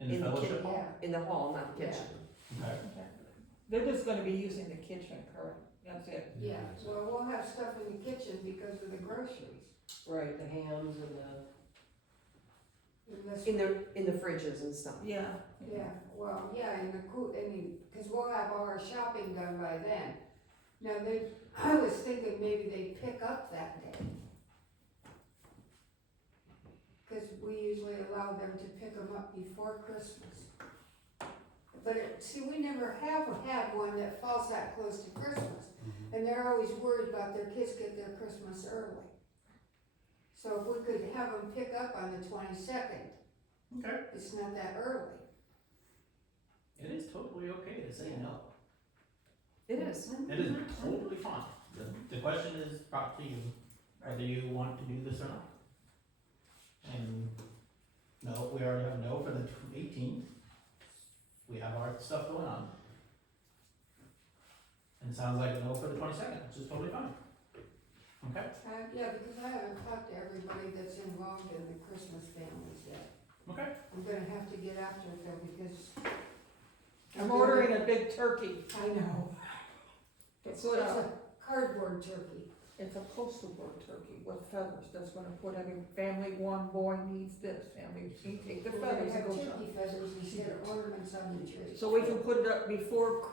In the In the fellowship kitchen. hall? Yeah. In the hall, not the kitchen. Okay. They're just gonna be using the kitchen, correct? That's it. Yeah, well, we'll have stuff in the kitchen because of the groceries. Right, the hams and Unless- In the fridges and stuff. Yeah. Yeah, well, yeah, cause we'll have all our shopping done by then. Now, I was thinking maybe they'd pick up that day. Cause we usually allow them to pick them up before Christmas. But see, we never have had one that falls that close to Christmas. And they're always worried about their kids get their Christmas early. So if we could have them pick up on the 22nd, Okay. it's not that early. It is totally okay to say no. It is. It is totally fine. The question is brought to you, whether you want to do this or not. And no, we already have no for the 18th. We have our stuff going on. And it sounds like a no for the 22nd, which is totally fine. Okay? Yeah, because I haven't talked to everybody that's involved in the Christmas families yet. Okay. I'm gonna have to get after them because. I'm ordering a big turkey. I know. It's It's a, a cardboard turkey. it's a postal board turkey with feathers. That's gonna put every family, one boy needs this, family, you take the We're gonna feathers and have go turkey feathers instead of ornaments on the tree. So we can put it up before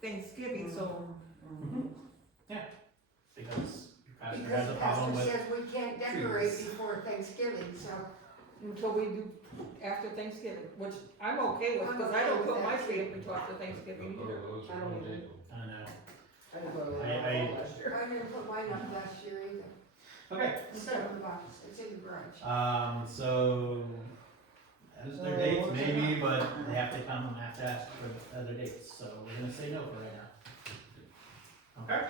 Thanksgiving, so. Because your pastor Because has the a problem pastor with. says we can't decorate trees. before Thanksgiving, so. Until we do after Thanksgiving, which I'm okay with, because I don't put my tree up until after Thanksgiving either. Those I are don't on either. April. I know. I didn't go to the I- last year. I didn't put mine up last year either. Okay. It's in the box, it's in the garage. So as their dates maybe, but they have to come after ask for the other dates, so we're gonna say no for right now. Okay.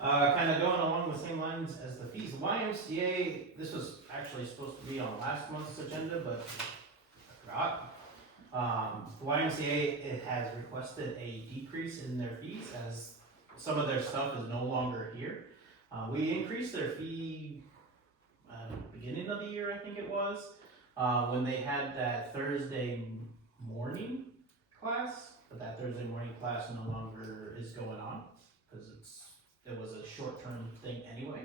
Kind of going along the same lines as the fees, YMCA, this was actually supposed to be on last month's agenda, but I forgot. The YMCA, it has requested a decrease in their fees as some of their stuff is no longer here. We increased their fee, beginning of the year, I think it was, when they had that Thursday morning class, but that Thursday morning class no longer is going on, cause it was a short-term thing anyway.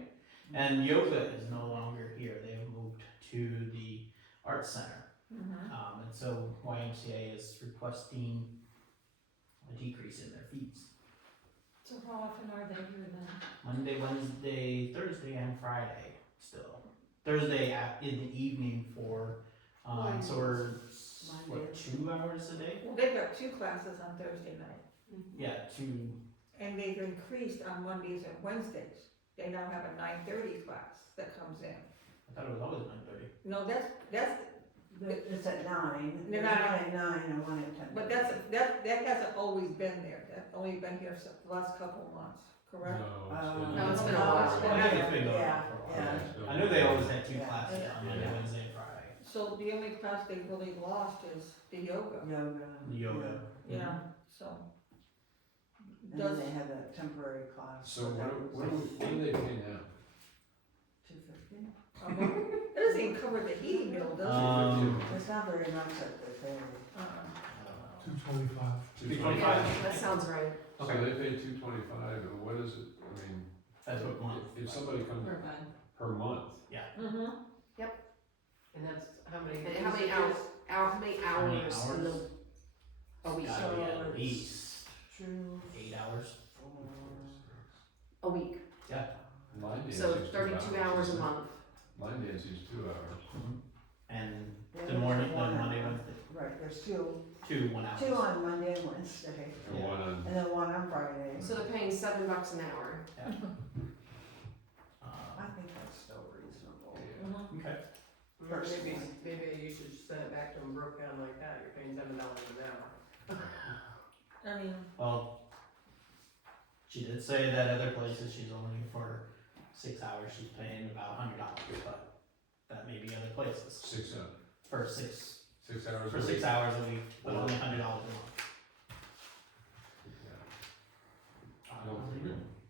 And yoga is no longer here, they have moved to the Arts Center. And so YMCA is requesting a decrease in their fees. So how often are they here then? Monday, Wednesday, Thursday, and Friday still. Thursday in the evening for, so we're, what, 2 hours a day? Well, they've got 2 classes on Thursday night, Yeah, 2, and they've increased on Mondays and Wednesdays. They now have a 9:30 class that comes in. I thought it was always 9:30. No, that's, It's at 9, They're there's not- one at 9 and one at 10. but that hasn't always been there. That's only been here the last couple of months, correct? No, it's been a while. I think it's been going Yeah, on for a while. yeah. I knew they always had 2 Yeah. classes Yeah. on Monday, Wednesday, and Friday. So the only class they really lost is the yoga. Yoga. The yoga. Yeah, so. And then they had a temporary class. So but that was what do they pay now? $250. It doesn't even cover the heating bill, does It's not very much that they pay. it? 225. $225. That sounds right. So Okay. they pay $225, and what is it, I mean, That's what month. if somebody comes per month, Mm-hmm. And that's how many? And how many hours? how many How many hours in the, hours? a week? Gotta be So at it's least 2, 8 hours. 4. A week, line dancing so is 2 32 hours a isn't it? month. Line dancing is 2 hours. And Yeah, the morning, there's the one Monday, at- Wednesday. Right, there's there's two 1 hour. on Monday and Wednesday, And one on, and then one on Friday. So they're paying $7 an hour. I think that's still reasonable. Mhm. Okay. Maybe you should send it back to them broke down like that, you're paying $7 an hour. I mean, Well, she did say that other places she's only for 6 hours, she's paying about $100, but that may be other places. 6 hours, For 6 6 hours. for a 6 week. hours a week, but only $100 a month. Yeah. I don't think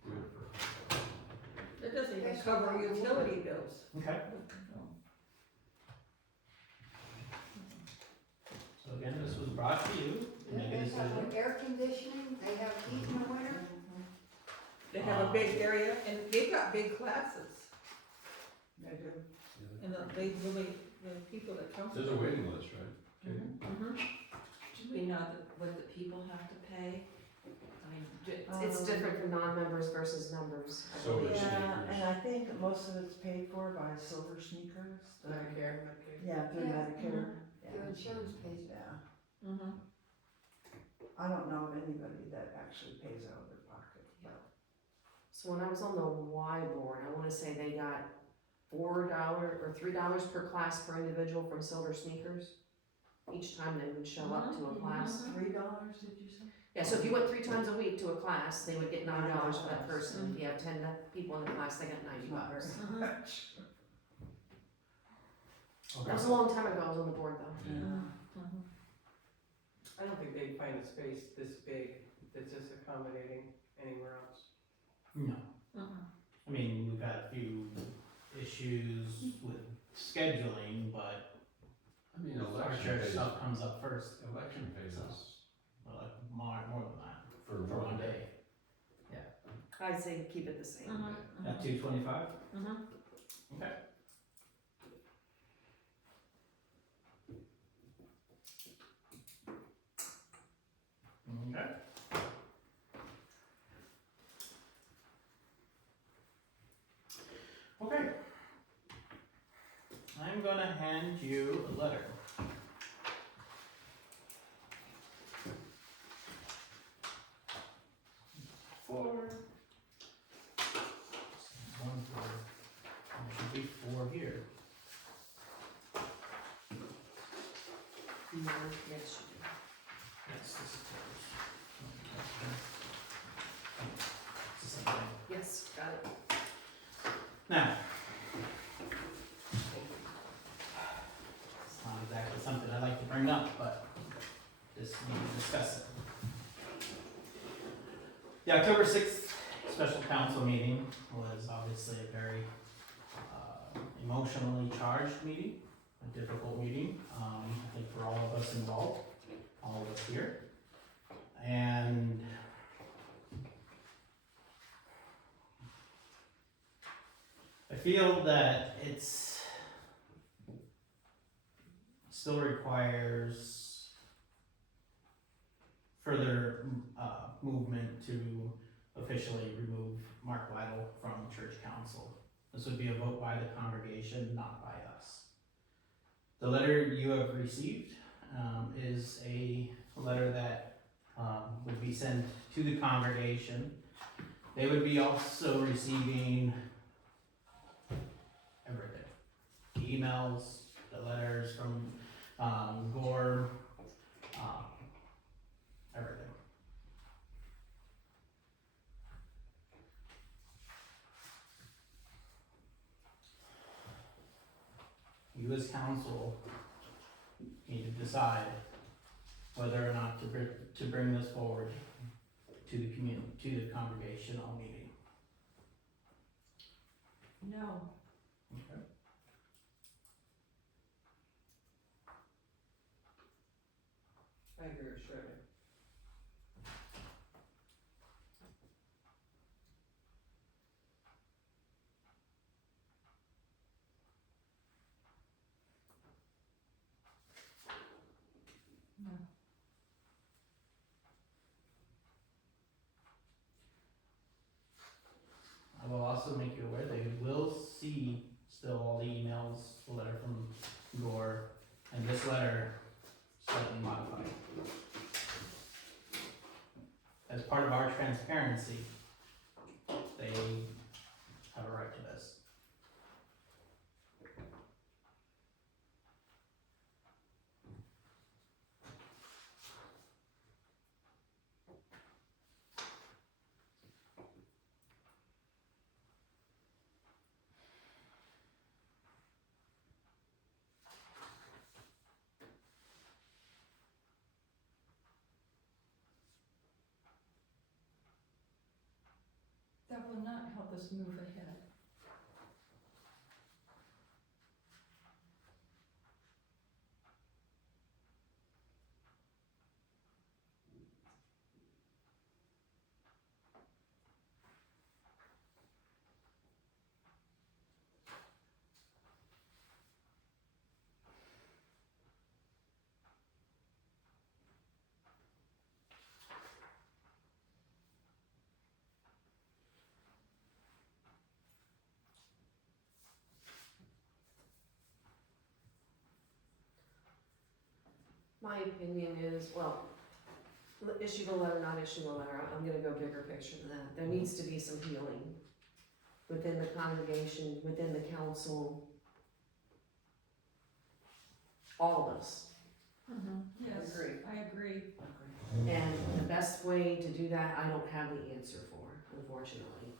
we do it for. it doesn't even cover utility bills. Okay. So again, this was brought to you to make a They have decision. air conditioning, they have heat in the winter. They have a big area, and they've got big classes, They do. and they really, the people that come. There's a waiting list, right? Okay. Mhm. Do we know what the people have to pay? I mean, It's different for non-members versus members, I So believe. it's- Yeah, sneakers. and I think most of it's paid for by Silver Sneakers. Medicare. Yeah, through Yeah. Medicare. Their insurance pays it. Yeah, Mhm. I don't know of anybody that actually pays out of their pocket, but. So when I was on the Y board, I wanna say they got $4 or $3 per class per individual from Silver Sneakers. Each time they would show up to a class. $3, did you say? Yeah, so if you went 3 times a week to a class, they would get $9 for that person. If you have 10 people in the class, they got It's not $90. very much. That was a long time ago, I was on the board though. Yeah. Mhm. I don't think they'd find a space this big that's just accommodating anywhere else. No. Mhm. I mean, we've had a few issues with scheduling, but I mean, our election church pays, stuff comes up first. election pays us Well, like more than that, for for one one day. day. I'd say keep it the same. Mhm. At 225? Mhm. Okay. Okay. Okay. I'm gonna hand you a letter. Four. One for, there should be 4 here. No, yes, you do. Yes, this is yours. It's the same thing. Yes, got it. Now, it's not exactly something I like to bring up, but just need to discuss it. The October 6th special council meeting was obviously a very emotionally charged meeting, a difficult meeting, I think for all of us involved, all of us here. And I feel that it's still requires further movement to officially remove Mark Lytle from church council. This would be a vote by the congregation, not by us. The letter you have received is a letter that would be sent to the congregation. They would be also receiving everything. The emails, the letters from Gore, everything. You as council need to decide whether or not to bring this forward to the community, to the congregational meeting. no, Okay. I agree with Shirley. no. I will also make you aware that you will see still all the emails, the letter from Gore, and this letter slightly modified. As part of our transparency, they have a right to this. That will not help us move ahead. My opinion is, well, issue the letter, not issue a letter, I'm gonna go bigger picture than that. There needs to be some healing within the congregation, within the council, all of us. Yes, Agree. I agree. And the best way to do that, I don't have the answer for, unfortunately.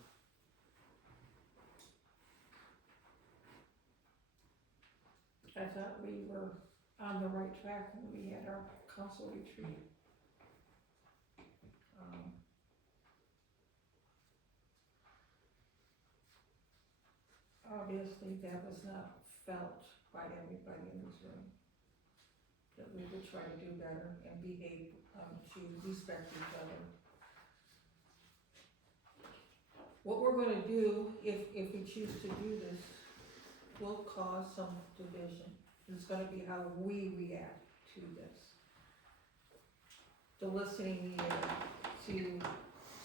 I thought we were on the right track when we had our council retreat. Obviously, that was not felt by everybody in this room. That we would try to do better and behave, to respect each other. What we're gonna do, if we choose to do this, will cause some division. It's gonna be how we react to this. The listening ear to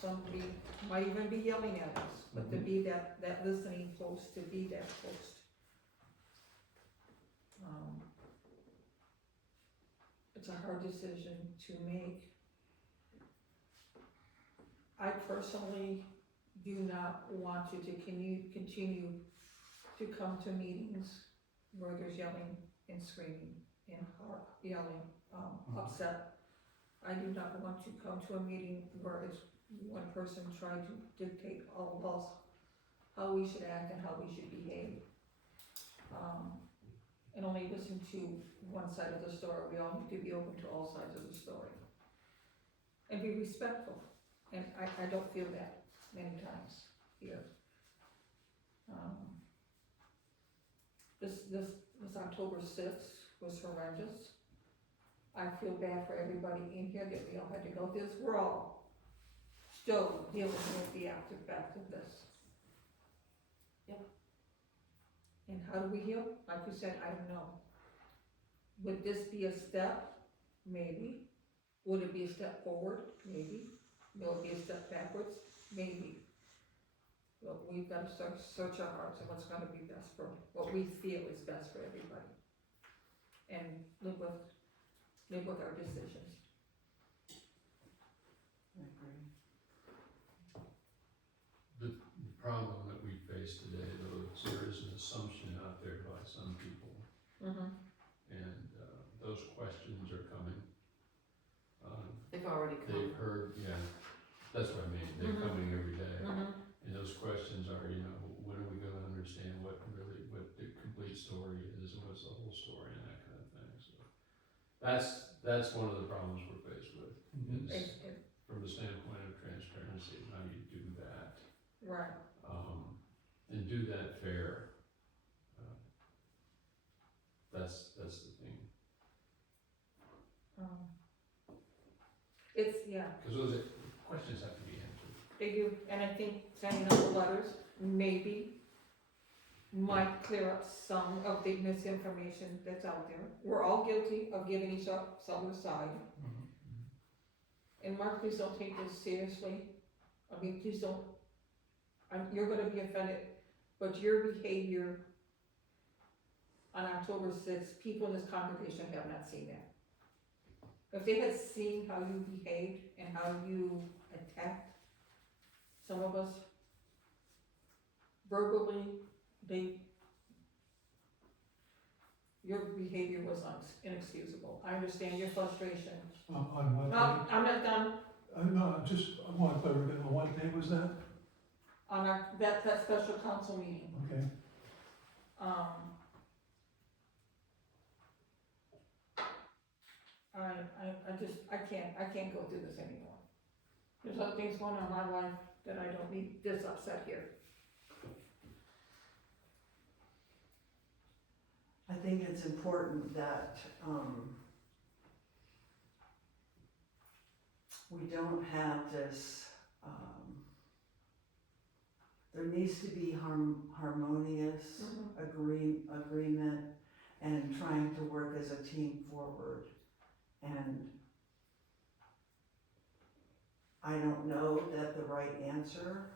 somebody, might even be yelling at us, but to be that listening post, to be that post. It's a hard decision to make. I personally do not want you to continue to come to meetings where there's yelling and screaming and yelling, upset. I do not want to come to a meeting where it's one person trying to dictate all of us how we should act and how we should behave. And only listen to one side of the story. We all need to be open to all sides of the story. And be respectful. And I don't feel that many times here. This October 6th was horrendous. I feel bad for everybody in here that we all had to go through this. We're all still dealing with the aftereffect of this. Yep. And how do we heal? Like you said, I don't know. Would this be a step? Maybe. Would it be a step forward? Maybe. Will it be a step backwards? Maybe. But we've got to search our hearts and what's going to be best for, what we feel is best for everybody. And live with our decisions. I agree. The problem that we face today, though, is there is an assumption out there by some people, and those questions are coming. They've already They've come. heard, yeah, that's what I mean, they're coming every day. And those questions are, when are we gonna understand what the complete story is, and what's the whole story, and that kind of thing, so. That's one of the problems we're faced with, is from the standpoint of transparency, how do you do that? Right. And do that fair. That's the thing. Because those questions have to be answered. they do, and I think sending out the letters maybe might clear up some of the misinformation that's out there. We're all guilty of giving each other side. And Mark, please don't take this seriously. I mean, please don't, you're gonna be offended, but your behavior on October 6th, people in this congregation have not seen that. If they had seen how you behaved and how you attacked some of us verbally, your behavior was inexcusable. I understand your frustration. On what No, day? I'm not done. No, I want to clarify, on what day was that? On that special council meeting. Okay. I can't go through this anymore. There's other things going on in my life that I don't need this upset here. I think it's important that, we don't have this, there needs to be harmonious agreement and trying to work as a team forward. And I don't know that the right answer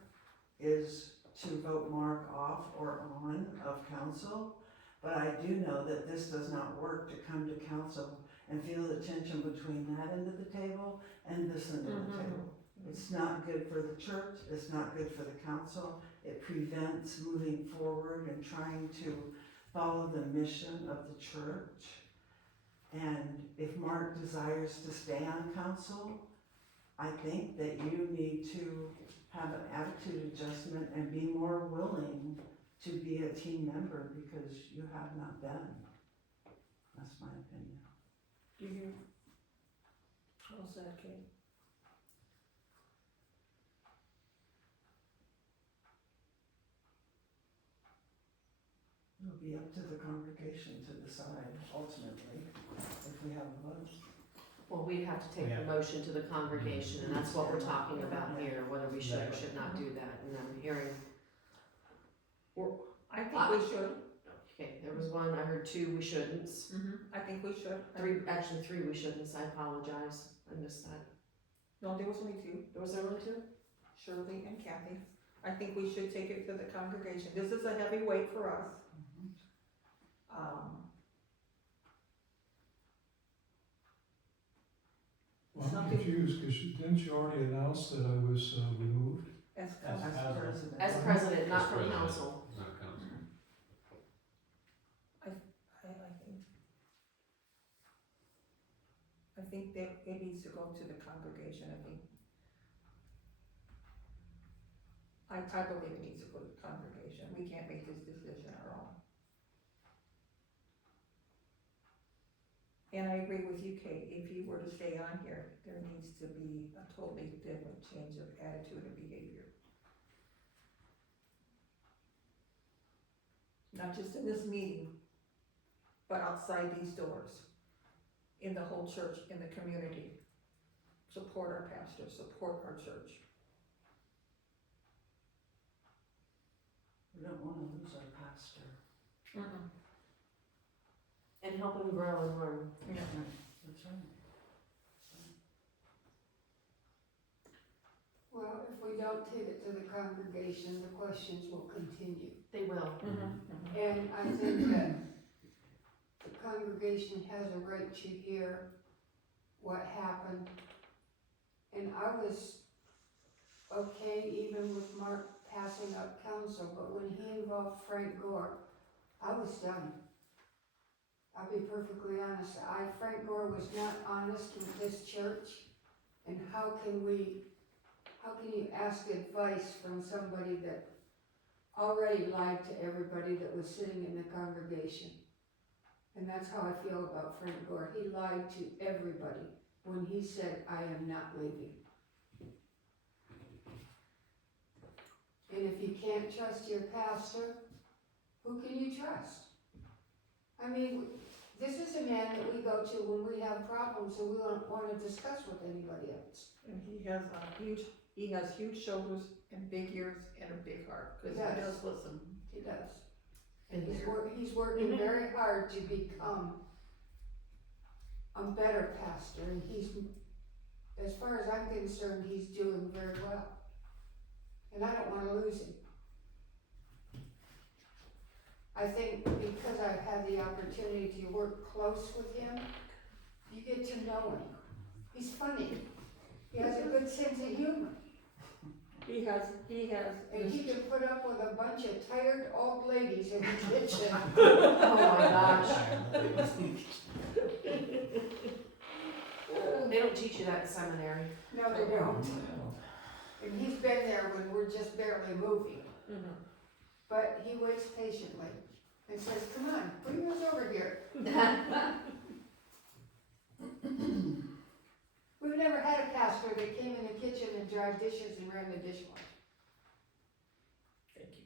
is to vote Mark off or on of council, but I do know that this does not work to come to council and feel the tension between that end of the table and this end of the table. It's not good for the church, it's not good for the council, it prevents moving forward and trying to follow the mission of the church. And if Mark desires to stay on council, I think that you need to have an attitude adjustment and be more willing to be a team member, because you have not been. That's my opinion. Do you? How's that, Kate? It'll be up to the congregation to decide ultimately if we have a vote. Well, we'd have to take Yeah. the motion to the congregation, and that's what we're talking about here, whether we should or should not do that, and I'm hearing. I think we should. Okay, there was one, I heard two we shouldn't. I think we should. Three we shouldn't, I apologize, I missed that. No, there was only two, Was there only two? Shirley and Kathy. I think we should take it to the congregation. This is a heavy weight for us. Well, I'm Something- confused, because didn't you already announce that I was removed? As As council. As president. As president, not As from president. council. Not council. I think that it needs to go to the congregation, I believe it needs to go to the congregation, we can't make this decision on our own. And I agree with you, Kate, if you were to stay on here, there needs to be a totally different change of attitude and behavior. Not just in this meeting, but outside these doors, in the whole church, in the community. Support our pastor, support our church. We don't wanna lose our pastor. And help him grow and learn. That's right. Well, if we don't take it to the congregation, the questions will continue. They will. And I think that the congregation has a right to hear what happened. And I was okay even with Mark passing up council, but when he involved Frank Gore, I was done. I'll be perfectly honest, Frank Gore was not honest with this church. And how can you ask advice from somebody that already lied to everybody that was sitting in the congregation? And that's how I feel about Frank Gore. He lied to everybody when he said, I am not leaving. And if you can't trust your pastor, who can you trust? I mean, this is a man that we go to when we have problems and we don't want to discuss with anybody else. And he has huge shoulders and big ears and a big heart, because he Yes. does listen. He does. And he's working very hard to become a better pastor, and as far as I'm concerned, he's doing very well. And I don't wanna lose him. I think because I've had the opportunity to work close with him, you get to know him. He's funny. He has a good sense of humor. He has, And he can put up with a bunch of tired old ladies in the kitchen. Oh my gosh. They don't teach you that in seminary. No, they don't. And he's been there when we're just barely moving. Mhm. But he waits patiently and says, come on, bring us over here. We've never had a pastor that came in the kitchen and dried dishes and ran the dishwasher. Thank you.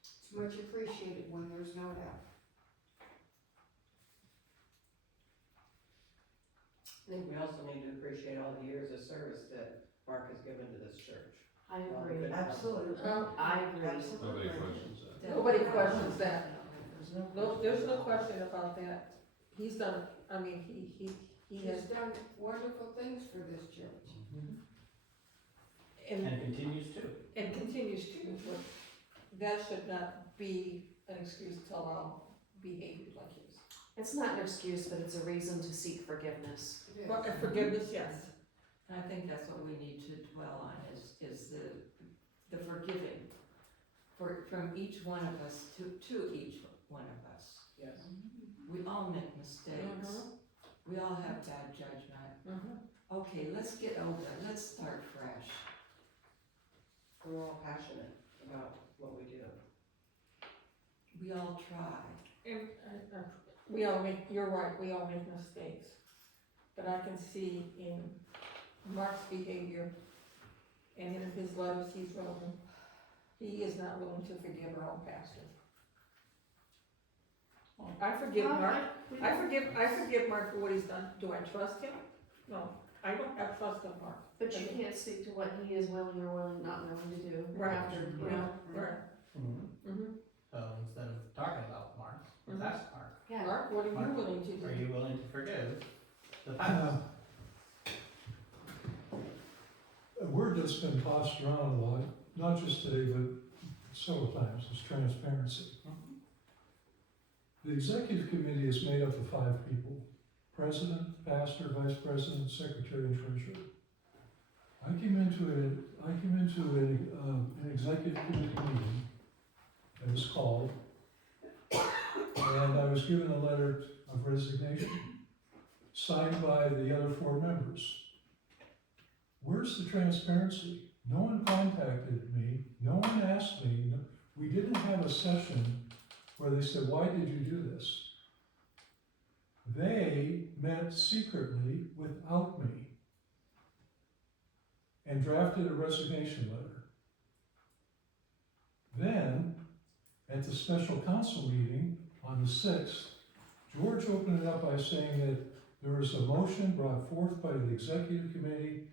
It's much appreciated when there's no doubt. I think we also need to appreciate all the years of service that Mark has given to this church. I All the agree. good Absolutely. I agree. Absolutely. Nobody questions that. Nobody questions that. There's no. No, there's no question about that. He's done, I mean, he has, He's done wonderful things for this church. and And continues to. continues to, but that should not be an excuse to allow behavior like his. It's not an excuse, but it's a reason to seek forgiveness. It is. But forgiveness, yes. And I think that's what we need to dwell on is the forgiving from each one of us to each one of us. Yes. We all make mistakes. Mhm. We all have bad judgment. Okay, let's get over it. Let's start fresh. We're all passionate about what we do. We all try. And, we all make, you're right, we all make mistakes. But I can see in Mark's behavior and in his letters he's written, he is not willing to forgive our own pastor. I forgive Mark, I forgive Mark for what he's done. Do I trust him? No, I don't have trust in Mark. But you can't speak to what he is willing or not willing to do. Right. After, you Right, know. right. So instead of talking about Mark, let's ask Mark, Yeah. Mark, what are you Mark, willing to do? are you willing to forgive the past? A word that's been tossed around a lot, not just today, but several times, is transparency. The executive committee is made up of 5 people: president, pastor, vice president, secretary, and treasurer. I came into an executive committee meeting that was called, and I was given a letter of resignation signed by the other 4 members. Where's the transparency? No one contacted me, no one asked me, we didn't have a session where they said, why did you do this? They met secretly without me and drafted a resignation letter. Then, at the special council meeting on the 6th, George opened it up by saying that there was a motion brought forth by the executive committee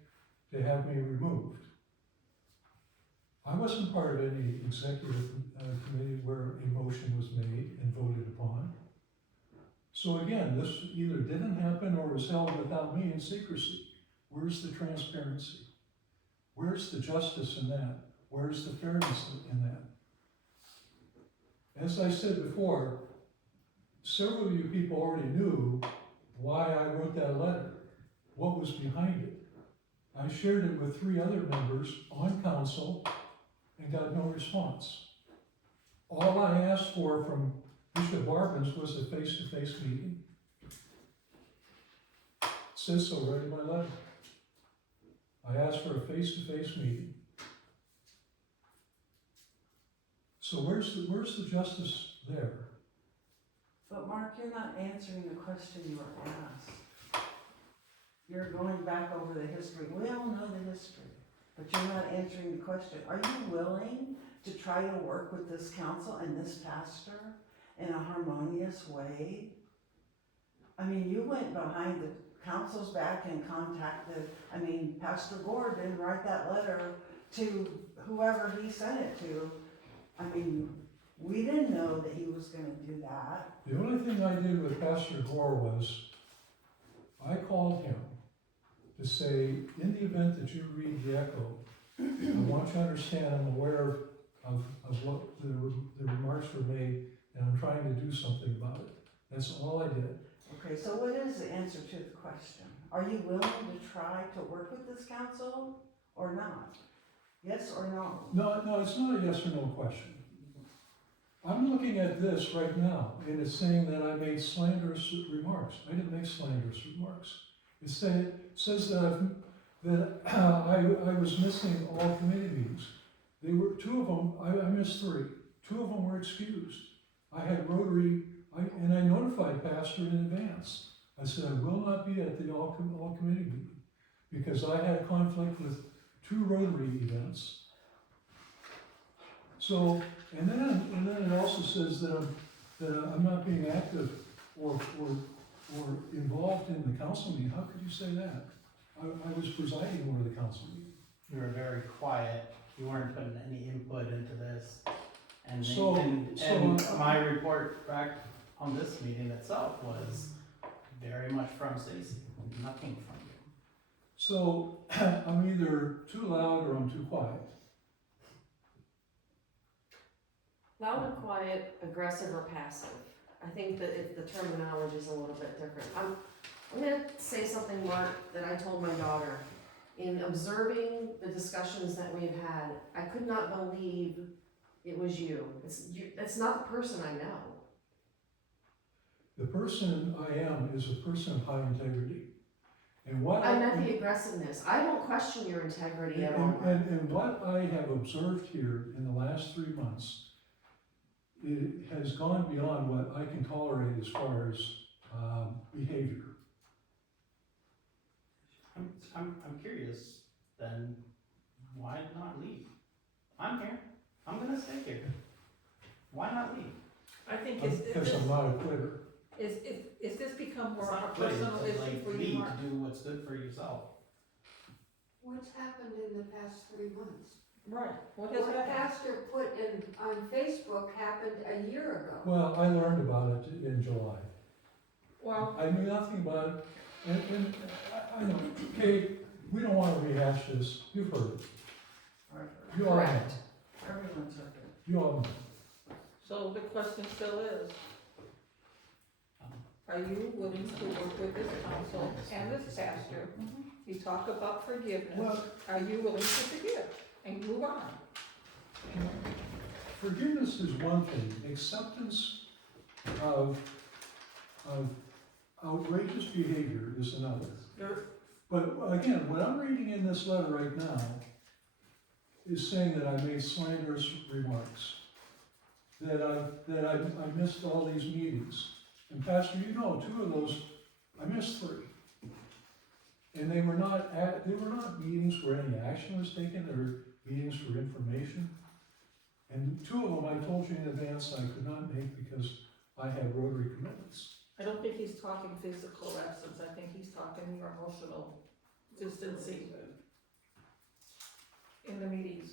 to have me removed. I wasn't part of any executive committee where a motion was made and voted upon. So again, this either didn't happen or was held without me in secrecy. Where's the transparency? Where's the justice in that? Where's the fairness in that? As I said before, several of you people already knew why I wrote that letter, what was behind it. I shared it with 3 other members on council and got no response. All I asked for from Bishop Barbans was a face-to-face meeting. It says so right in my letter. I asked for a face-to-face meeting. So where's the justice there? But Mark, you're not answering the question you were asked. You're going back over the history. We all know the history, but you're not answering the question. Are you willing to try to work with this council and this pastor in a harmonious way? I mean, you went behind the council's back and contacted, Pastor Gore didn't write that letter to whoever he sent it to. We didn't know that he was gonna do that. The only thing I did with Pastor Gore was, I called him to say, in the event that you read the echo, I want you to understand I'm aware of what the remarks were made, and I'm trying to do something about it. That's all I did. Okay, so what is is the answer to the question? Are you willing to try to work with this council or not? Yes or no? No, it's not a yes or no question. I'm looking at this right now, and it's saying that I made slanderous remarks. I didn't make slanderous remarks. It says that I was missing all committee meetings. They were, two of them, I missed 3. 2 of them were excused. I had Rotary, and I notified Pastor in advance. I said, I will not be at the all committee meeting, because I had conflict with 2 Rotary events. So, and then it also says that I'm not being active or involved in the council meeting. How could you say that? I was presiding over the council meeting. You were very quiet, you weren't putting any input into this. And, my report back on this meeting itself was very much from Stacy, nothing from you. So I'm either too loud or I'm too quiet. Loud and quiet, aggressive or passive. I think that the terminology is a little bit different. I'm gonna say something, Mark, that I told my daughter. In observing the discussions that we've had, I could not believe it was you. It's not the person I know. The person I am is a person of high integrity. And what I meant the aggressiveness. I don't question your integrity at all. and what I have observed here in the last 3 months, it has gone beyond what I can tolerate as far as behavior. I'm curious, then why not leave? I'm here, I'm gonna stay here. Why not leave? I think Because I'm not a quitter. is this become more It's of a not good, personal it's issue like for you, leave Mark? to do what's good for yourself. What's happened in the past 3 months? Right, what has What happened? Pastor put in, on Facebook happened a year ago. Well, I learned about it in July. Well, I knew nothing about it, and I know, Kate, we don't want to rehash this. You've heard it. You all know. Correct. Everyone's heard it. You all know. so the question still is, are you willing to work with this council and this pastor? You talk about forgiveness. Well, Are you willing to forgive and move on? forgiveness is one thing. Acceptance of outrageous behavior is another. But again, what I'm reading in this letter right now is saying that I made slanderous remarks, that I missed all these meetings. And Pastor, you know, 2 of those, I missed 3. And they were not meetings where any action was taken, they were meetings for information. And 2 of them I told you in advance I could not make because I had Rotary commitments. I don't think he's talking physical absence, I think he's talking your emotional distancing in the meetings.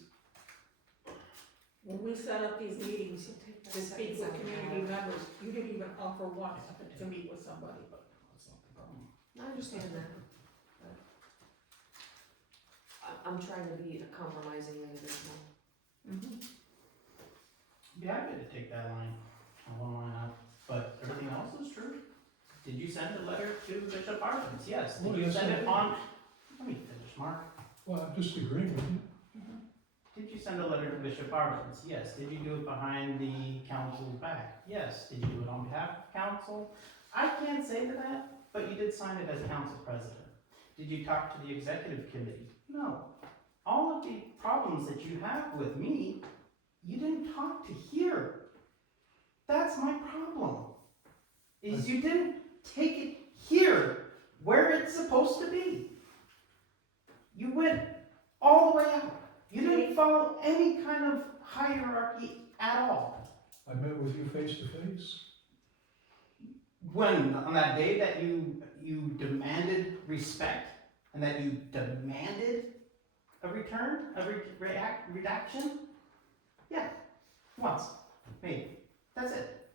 When we set up these meetings to speak with community members, you didn't even offer once to meet with somebody. That's not the problem. I understand that. But I'm trying to be a compromising individual. Be happy to take that line, one line out, but everything else is true. Did you send a letter to Bishop Arvins? Yes. Did Well, you yes, send I it did. on, let me finish, Mark. Well, I'm just agreeing with you. Did you send a letter to Bishop Arvins? Yes. Did you do it behind the council's back? Yes. Did you do it on behalf of council? I can't say to that, but you did sign it as council president. Did you talk to the executive committee? No. All of the problems that you have with me, you didn't talk to here. That's my problem. Is you didn't take it here, where it's supposed to be. You went all the way out. You didn't follow any kind of hierarchy at all. I met with you face to face. When, on that day that you demanded respect, and that you demanded a return, a redaction? Yeah, once, maybe. That's it.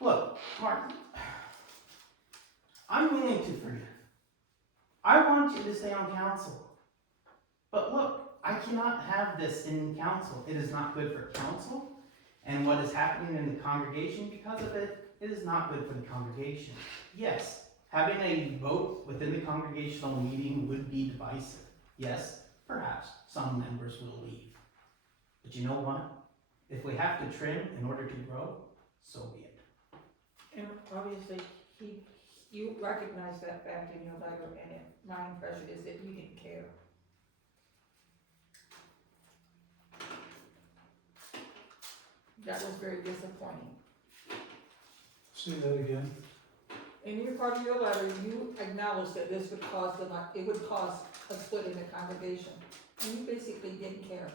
Look, Mark, I'm willing to forgive. I want you to stay on council. But look, I cannot have this in council. It is not good for council, and what is happening in the congregation because of it, it is not good for the congregation. Yes, having a vote within the congregational meeting would be divisive. Yes, perhaps some members will leave. But you know what? If we have to trim in order to grow, so be it. And obviously, you recognize that fact in your letter, and my impression is that you didn't care. That was very disappointing. Say that again. In your part of your letter, you acknowledged that this would cause it would cause a split in the congregation, and you basically didn't care.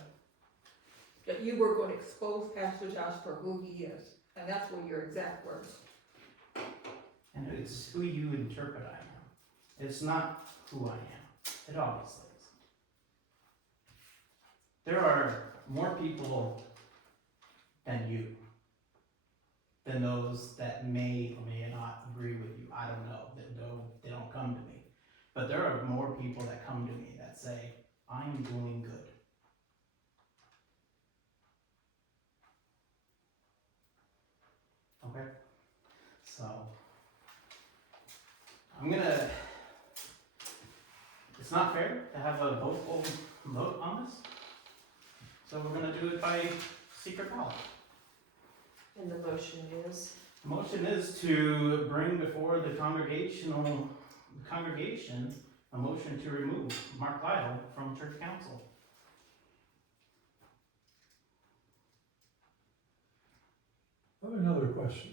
That you were going to expose Pastor Josh for who he is, and that's what your exact words. And it's who you interpret I am. It's not who I am. It obviously is. There are more people than you, than those that may or may not agree with you. I don't know. They don't come to me. But there are more people that come to me that say, I'm doing good. Okay? So, it's not fair to have a vote on this. So we're gonna do it by secret ballot. And the motion is? The motion is to bring before the congregation a motion to remove Mark Lytle from church council. I have another question.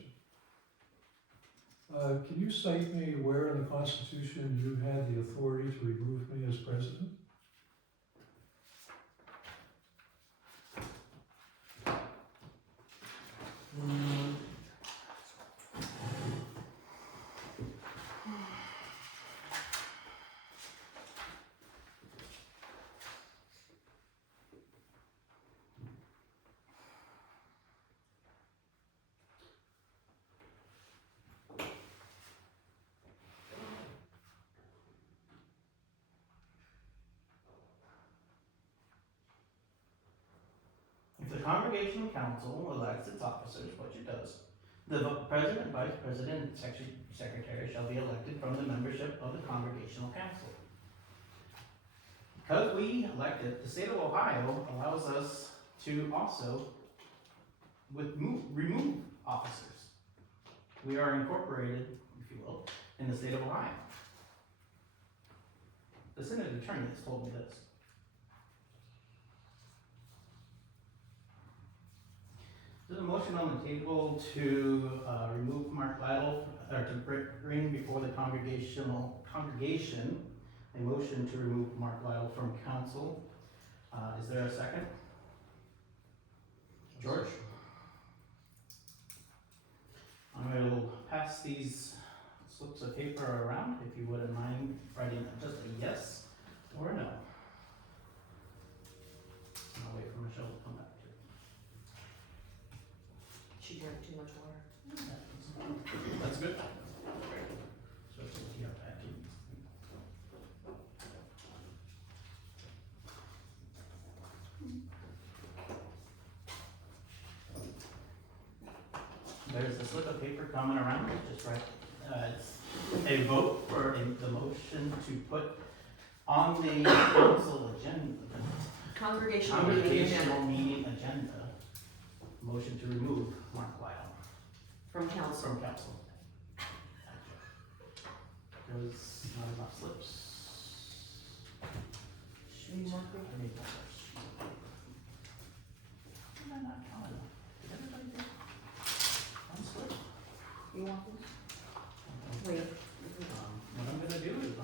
Can you cite me where in the Constitution you had the authority to remove me as president? If the congregational council elects its officers, which it does, the president, vice president, and secretary shall be elected from the membership of the congregational council. Because we elected, the state of Ohio allows us to also remove officers. We are incorporated, if you will, in the state of Ohio. The Senate attorney has told me this. There's a motion on the table to remove Mark Lytle, or to bring before the congregation a motion to remove Mark Lytle from council. Is there a second? George? I will pass these slips of paper around, if you wouldn't mind writing just a yes or a no. I'll wait for Michelle to come back to it. She drank too much water. That's good. Especially if you have packing. There's a slip of paper coming around, just right. It's a vote for the motion to put on the council agenda, congregational meeting agenda, motion to remove Mark Lytle From council. from council. There's not enough slips. Should we mark it? I need more first. Did I not count enough? Did everybody do one slip? You want this? Wait. What I'm gonna do is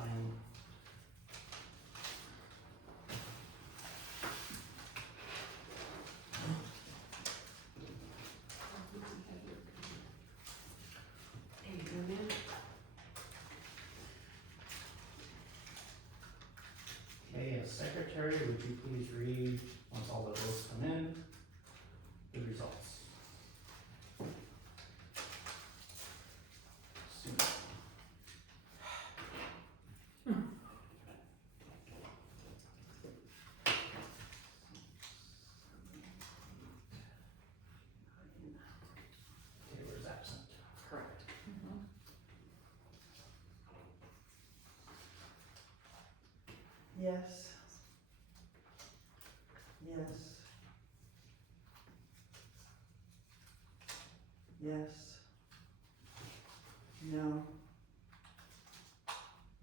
Hey, you doing it? okay, as secretary, would you please read, once all the votes come in, the results? Taylor's absent. Correct. Yes. Yes. Yes. No.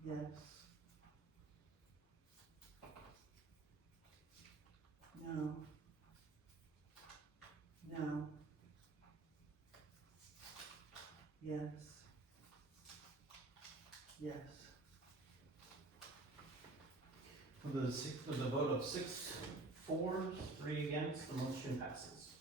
Yes. No. No. Yes. Yes. With a vote of 6 for, 3 against, the motion passes.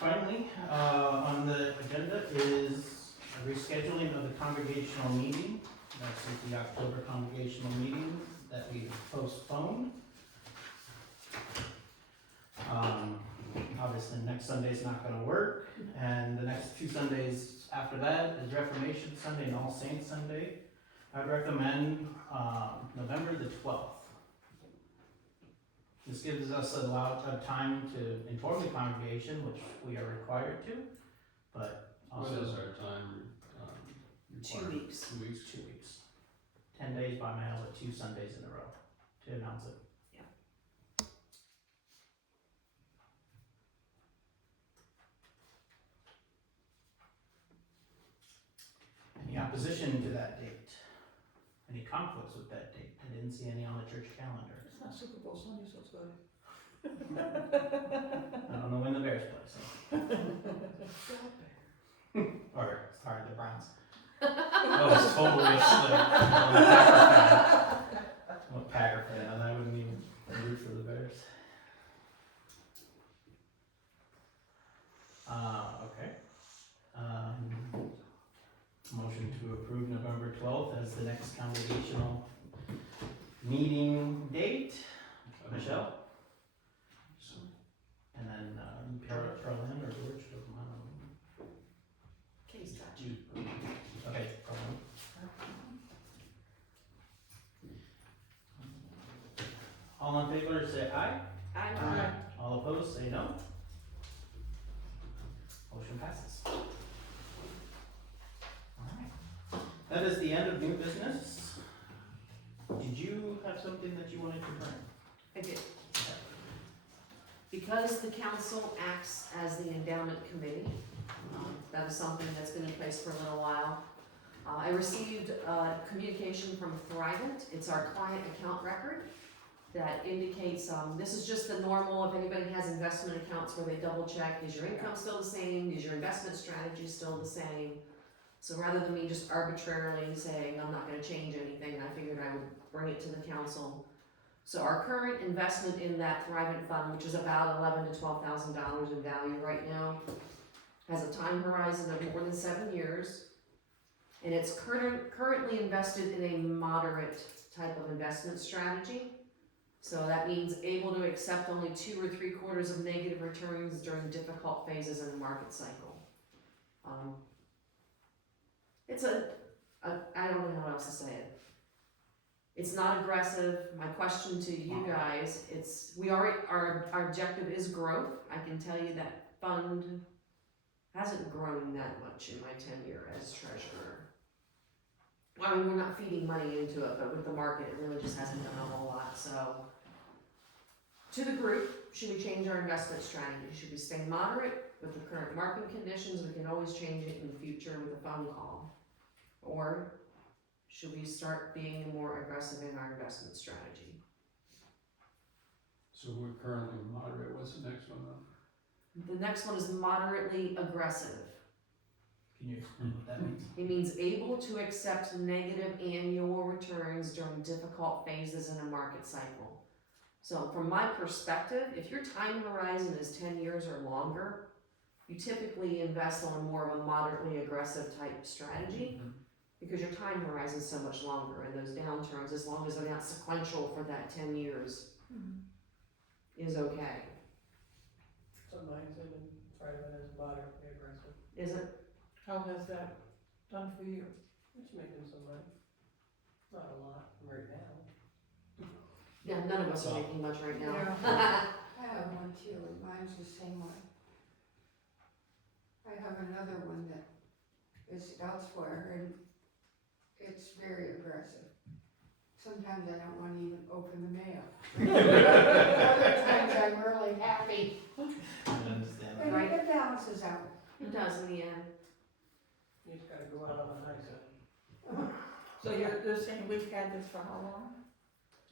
Finally, on the agenda is a rescheduling of the congregational meeting. That's the October congregational meeting that we postponed. Obviously, next Sunday's not gonna work, and the next 2 Sundays after that is Reformation Sunday and All Saints Sunday. I'd recommend, November the 12th. This gives us a lot of time to inform the congregation, which we are required to, but What also is our time, 2 required? weeks. 2 weeks? 2 weeks. 10 days by mail with 2 Sundays in a row to announce it. Any opposition to that date? Any conflicts with that date? I didn't see any on the church calendar. It's not Super Bowl Sunday, so it's good. I don't know when the Bears play, so. Or, sorry, the Browns. I was totally asleep. I'm a Packer fan. I'm a Packer fan, and I wouldn't even root for the Bears. Okay. Motion to approve November 12th as the next congregational meeting date. Michelle? So, And then, Pearland or George, doesn't matter. Case touch. Okay, Pearland. All in favor, say aye. I All opposed, say no. Motion passes. Alright. That is the end of new business. Did you have something that you wanted to bring? did. Because the council acts as the endowment committee, that is something that's been in place for a little while. I received communication from Thrivent. It's our client account record that indicates, this is just the normal, if anybody has investment accounts where they double check, is your income still the same, is your investment strategy still the same? So rather than me just arbitrarily saying, I'm not gonna change anything, I figured I would bring it to the council. So our current investment in that Thrivent fund, which is about $11,000 to $12,000 in value right now, has a time horizon of more than 7 years. And it's currently invested in a moderate type of investment strategy. So that means able to accept only 2 or 3/4 of negative returns during difficult phases in the market cycle. It's I don't know how else to say it. It's not aggressive. My question to you guys, our objective is growth. I can tell you that fund hasn't grown that much in my tenure as treasurer. I mean, we're not feeding money into it, but with the market, it really just hasn't done a whole lot, so. To the group, should we change our investment strategy? Should we stay moderate with the current market conditions? We can always change it in the future with a phone call. Or should we start being more aggressive in our investment strategy? so we're currently moderate, what's the next one up? The next one is moderately aggressive. Can you explain what that means? It means able to accept negative annual returns during difficult phases in a market cycle. So from my perspective, if your time horizon is 10 years or longer, you typically invest on more of a moderately aggressive type strategy because your time horizon is so much longer, and those downturns, as long as they're not sequential for that 10 years, is okay. So mine's in private as moderately aggressive. Is it? How has that done for you? It's making some money. Not a lot right now. Yeah, none of us are making much right now. I have one too, and mine's the same way. I have another one that is elsewhere, and it's very aggressive. Sometimes I don't wanna even open the mail. Other times I'm really happy, I understand and that. it balances out. It does in the end. You just gotta go out on the high side. So you're saying we've had this for how long?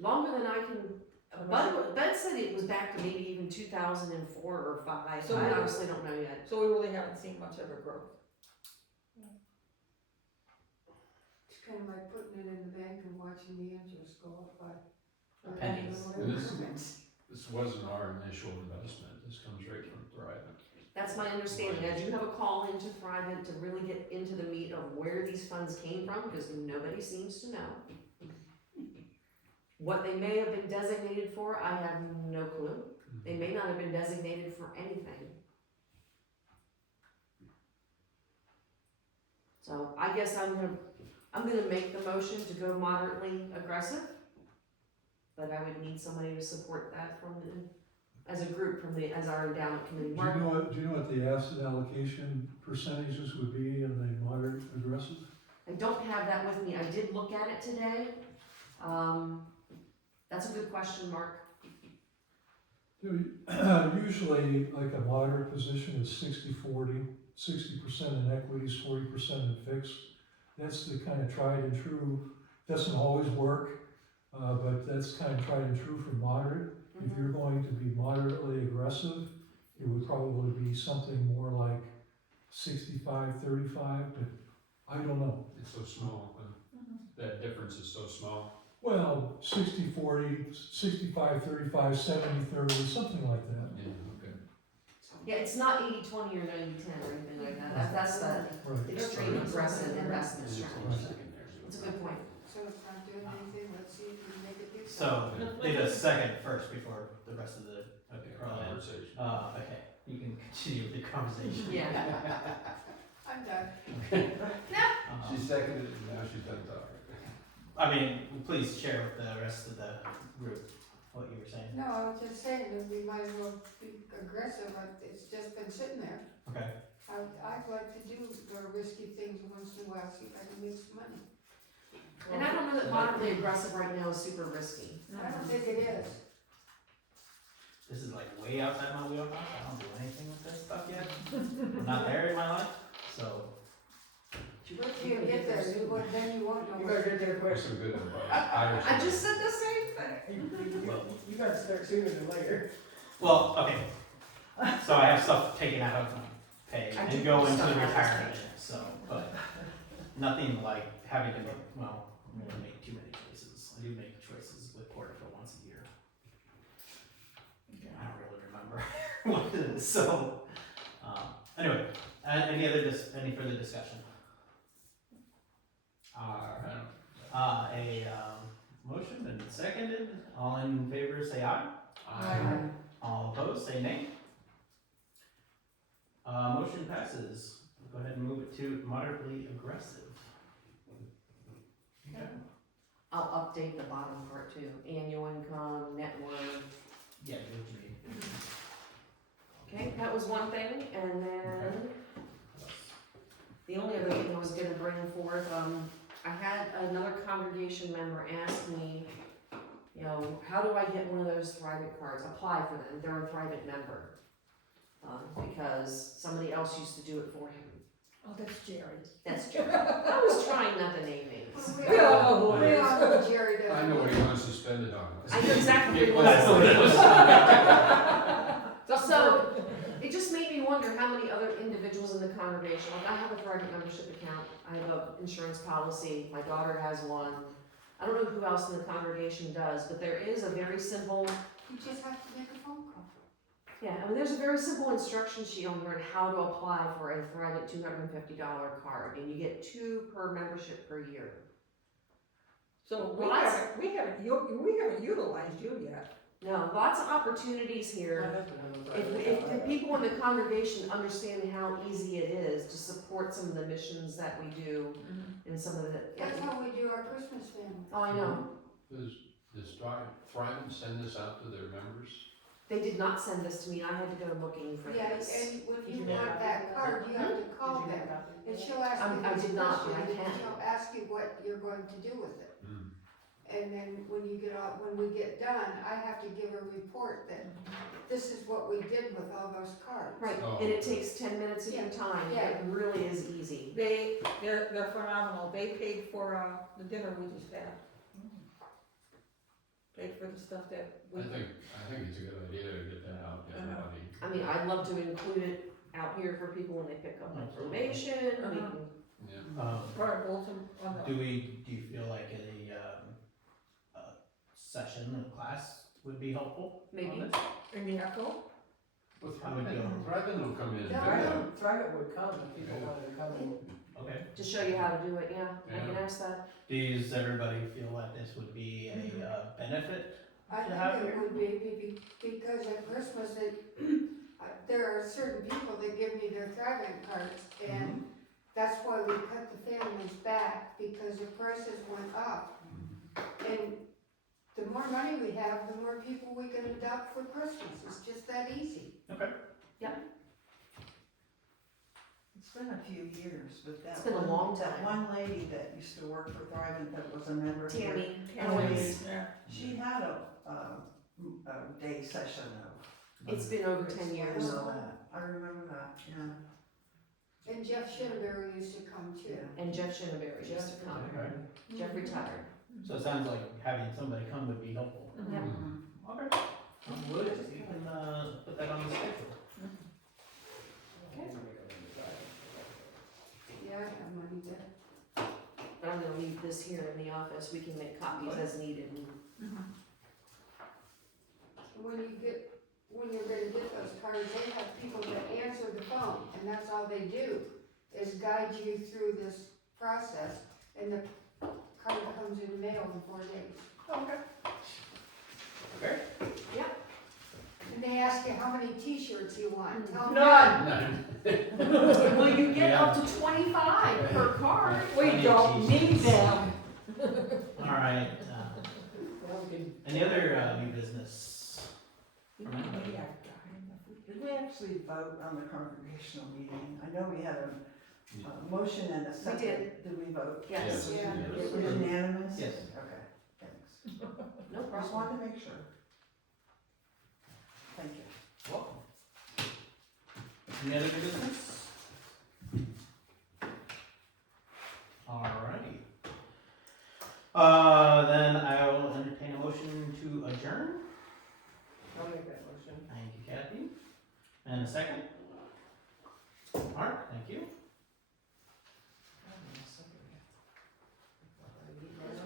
Longer than I can, Bud said it was back to maybe even 2004 or 5. So I we- honestly don't know yet. So we really haven't seen much of a growth. It's kinda like putting it in the bank and watching the interest go up by Pennies. little And this- increments. This wasn't our initial investment, this comes right from Thrivent. That's my understanding. I do have a call into Thrivent to really get into the meat of where these funds came from, because nobody seems to know. What they may have been designated for, I have no clue. They may not have been designated for anything. So I guess I'm gonna make the motion to go moderately aggressive. But I would need somebody to support that from as a group as our endowment committee. Do Mark? you know what the asset allocation percentages would be in the moderate aggressive? I don't have that with me. I did look at it today. That's a good question, Mark. Usually, like a moderate position is 60-40, 60% in equities, 40% in fixed. That's the kind of tried and true, doesn't always work, but that's kind of tried and true for moderate. If you're going to be moderately aggressive, it would probably be something more like 65-35, but I don't know. It's so small, that difference is so small. Well, 60-40, 65-35, 70-30, something like that. Yeah, okay. Yeah, it's not 80-20 or 90-10 or anything like that. That's the Right. extreme aggressive investment strategy. That's a good point. So it's not doing anything, let's see if we can make it do So, need a second first before the rest of the, okay, Conversation. okay, you can continue with the conversation. Yeah. I'm done. She seconded it, and now she's done talking. I mean, please share with the rest of the group what you were saying. No, I was just saying that we might as well be aggressive, it's just been sitting there. Okay. I'd like to do the risky things once in a while, see if I can make some money. And I don't know that moderately aggressive right now is super risky. I don't think it is. This is like way outside my wheelhouse. I don't do anything with this stuff yet. I'm not there in my life, so. Once you get there, then you won't know. You better get there quick. There's some good advice. I just said the same thing. You gotta start sooner than later. Well, okay. So I have stuff taken out of my pay I and do go into stuff the out of retirement, this so, but nothing like having to make, well, I'm gonna make too many choices. I do make choices with Portico once a year. I don't really remember what it is, so, anyway, any further discussion? A motion and seconded, all in favor say aye. All opposed say nay. Motion passes. Go ahead and move it to moderately aggressive. Okay. I'll update the bottom part too. Annual income, net worth. Yeah, do what you need. Okay, that was one thing, and then the only other thing I was gonna bring forth, I had another congregation member ask me, you know, how do I get one of those Thrivent cards? Apply for them, they're a Thrivent member. Because somebody else used to do it for him. Oh, that's Jerry. That's true. I was trying not to name names. We all know Jerry does. I know what he wants to spend it on. I know exactly what That's what it was. So, it just made me wonder how many other individuals in the congregation, like I have a Thrivent membership account, I have an insurance policy, my daughter has one. I don't know who else in the congregation does, but there is a very simple, You just have to make a phone call. yeah, I mean, there's a very simple instruction sheet on there on how to apply for a Thrivent $250 card, and you get 2 per membership per year. So Well, we haven't utilized you yet. No, lots of opportunities here. If the people in the congregation understand how easy it is to support some of the missions that we do and some of the. That's how we do our Christmas family. Oh, I know. There's Does Thrive send this out to their members? They did not send this to me, I had to go looking for Yeah, this. and when Did you you get want a that copy? card, you have to call Did you them. get a copy? And she'll ask you I these did not, but I questions, and can. she'll ask you what you're going to do with it. Hmm. And then when we get done, I have to give a report that this is what we did with all those cards. Right, Oh. and it takes 10 minutes of your Yeah. time, Yeah. it really is easy. They're phenomenal, they paid for, the dinner we just had. Paid for the stuff that we. I think it's a good idea to get that out to everybody. I mean, I'd love to include it out here for people when they pick up Absolutely. information, we Uh-huh. can, Yeah. Or a bulletin on the. Do you feel like a session, a class would be helpful? maybe. on this? In the echo? Well, How would you- Thrive will come in and do Yeah. that. Thrive would come if people Yeah. wanted to come and. Okay. To show you how to do it, yeah, I can Yeah. ask that. Does everybody feel like this would be a benefit? I To have think it here? would be, because at Christmas, there are certain people that give me their thriving cards, and that's why we cut the families back, because the prices went up. And the more money we have, the more people we can adopt for Christmas, it's just that easy. It's been a few years, but It's been a long that time. one lady that used to work for Thrivent that was a member here. Tammy, Tammy. Yeah. She had a day session of. it's been over 10 years. I remember that, yeah. And Jeff Shinneberry used to come too. And Jeff Shinneberry used to come. Okay. Jeff retired. So it sounds like having somebody come would be helpful. Yeah. Okay. Would you can put that on the schedule? Yeah, I have money there. But I'm gonna leave this here in the office, we can make copies as needed. When you're gonna get those cards, they have people that answer the phone, and that's all they do, is guide you through this process, and the card comes in the mail in 4 days. Okay. Okay. And they ask you how many t-shirts you want, tell them None. Well, you get up to 25 per card. We don't need them. All right. Any other new business? Did we actually vote on the congregational meeting? I know we had a motion and a second. did. Did we vote? Yes, Yeah. It was unanimous? Yes. Okay, thanks. no Just problem. wanted to make sure. Thank you. Welcome. Any other new business? Alrighty. Then I will entertain a motion to adjourn. I'll make that motion. Thank you, Kathy. And a second? Mark, thank you.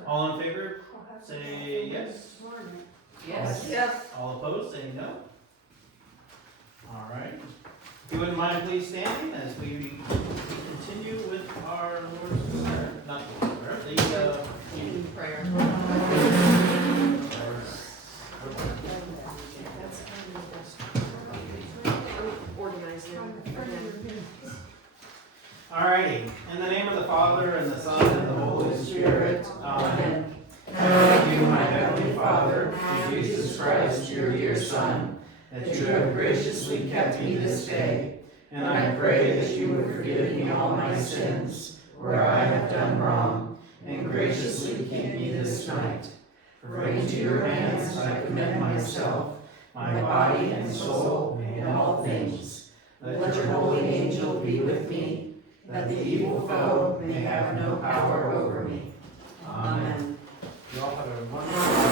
All in favor, I'll have to say go through yes. this morning. Yes. Yes. All opposed, say no. Alright. If you wouldn't mind please standing as we continue with our Lord's Prayer, not the Lord's Prayer, the, In prayer. That's kind of the best. Organize them. Alrighty, in the name of the Father, and the Son, and the Holy Spirit, Amen. Thank you, my heavenly Father, through Jesus Christ, your dear Son, that you have graciously kept me this day, and I pray that you would forgive me all my sins, where I have done wrong, and graciously keep me this night. For into your hands I commit myself, my body and soul, and all things. Let your holy angel be with me, that the evil foe may have no power over me. Amen. You all have a wonderful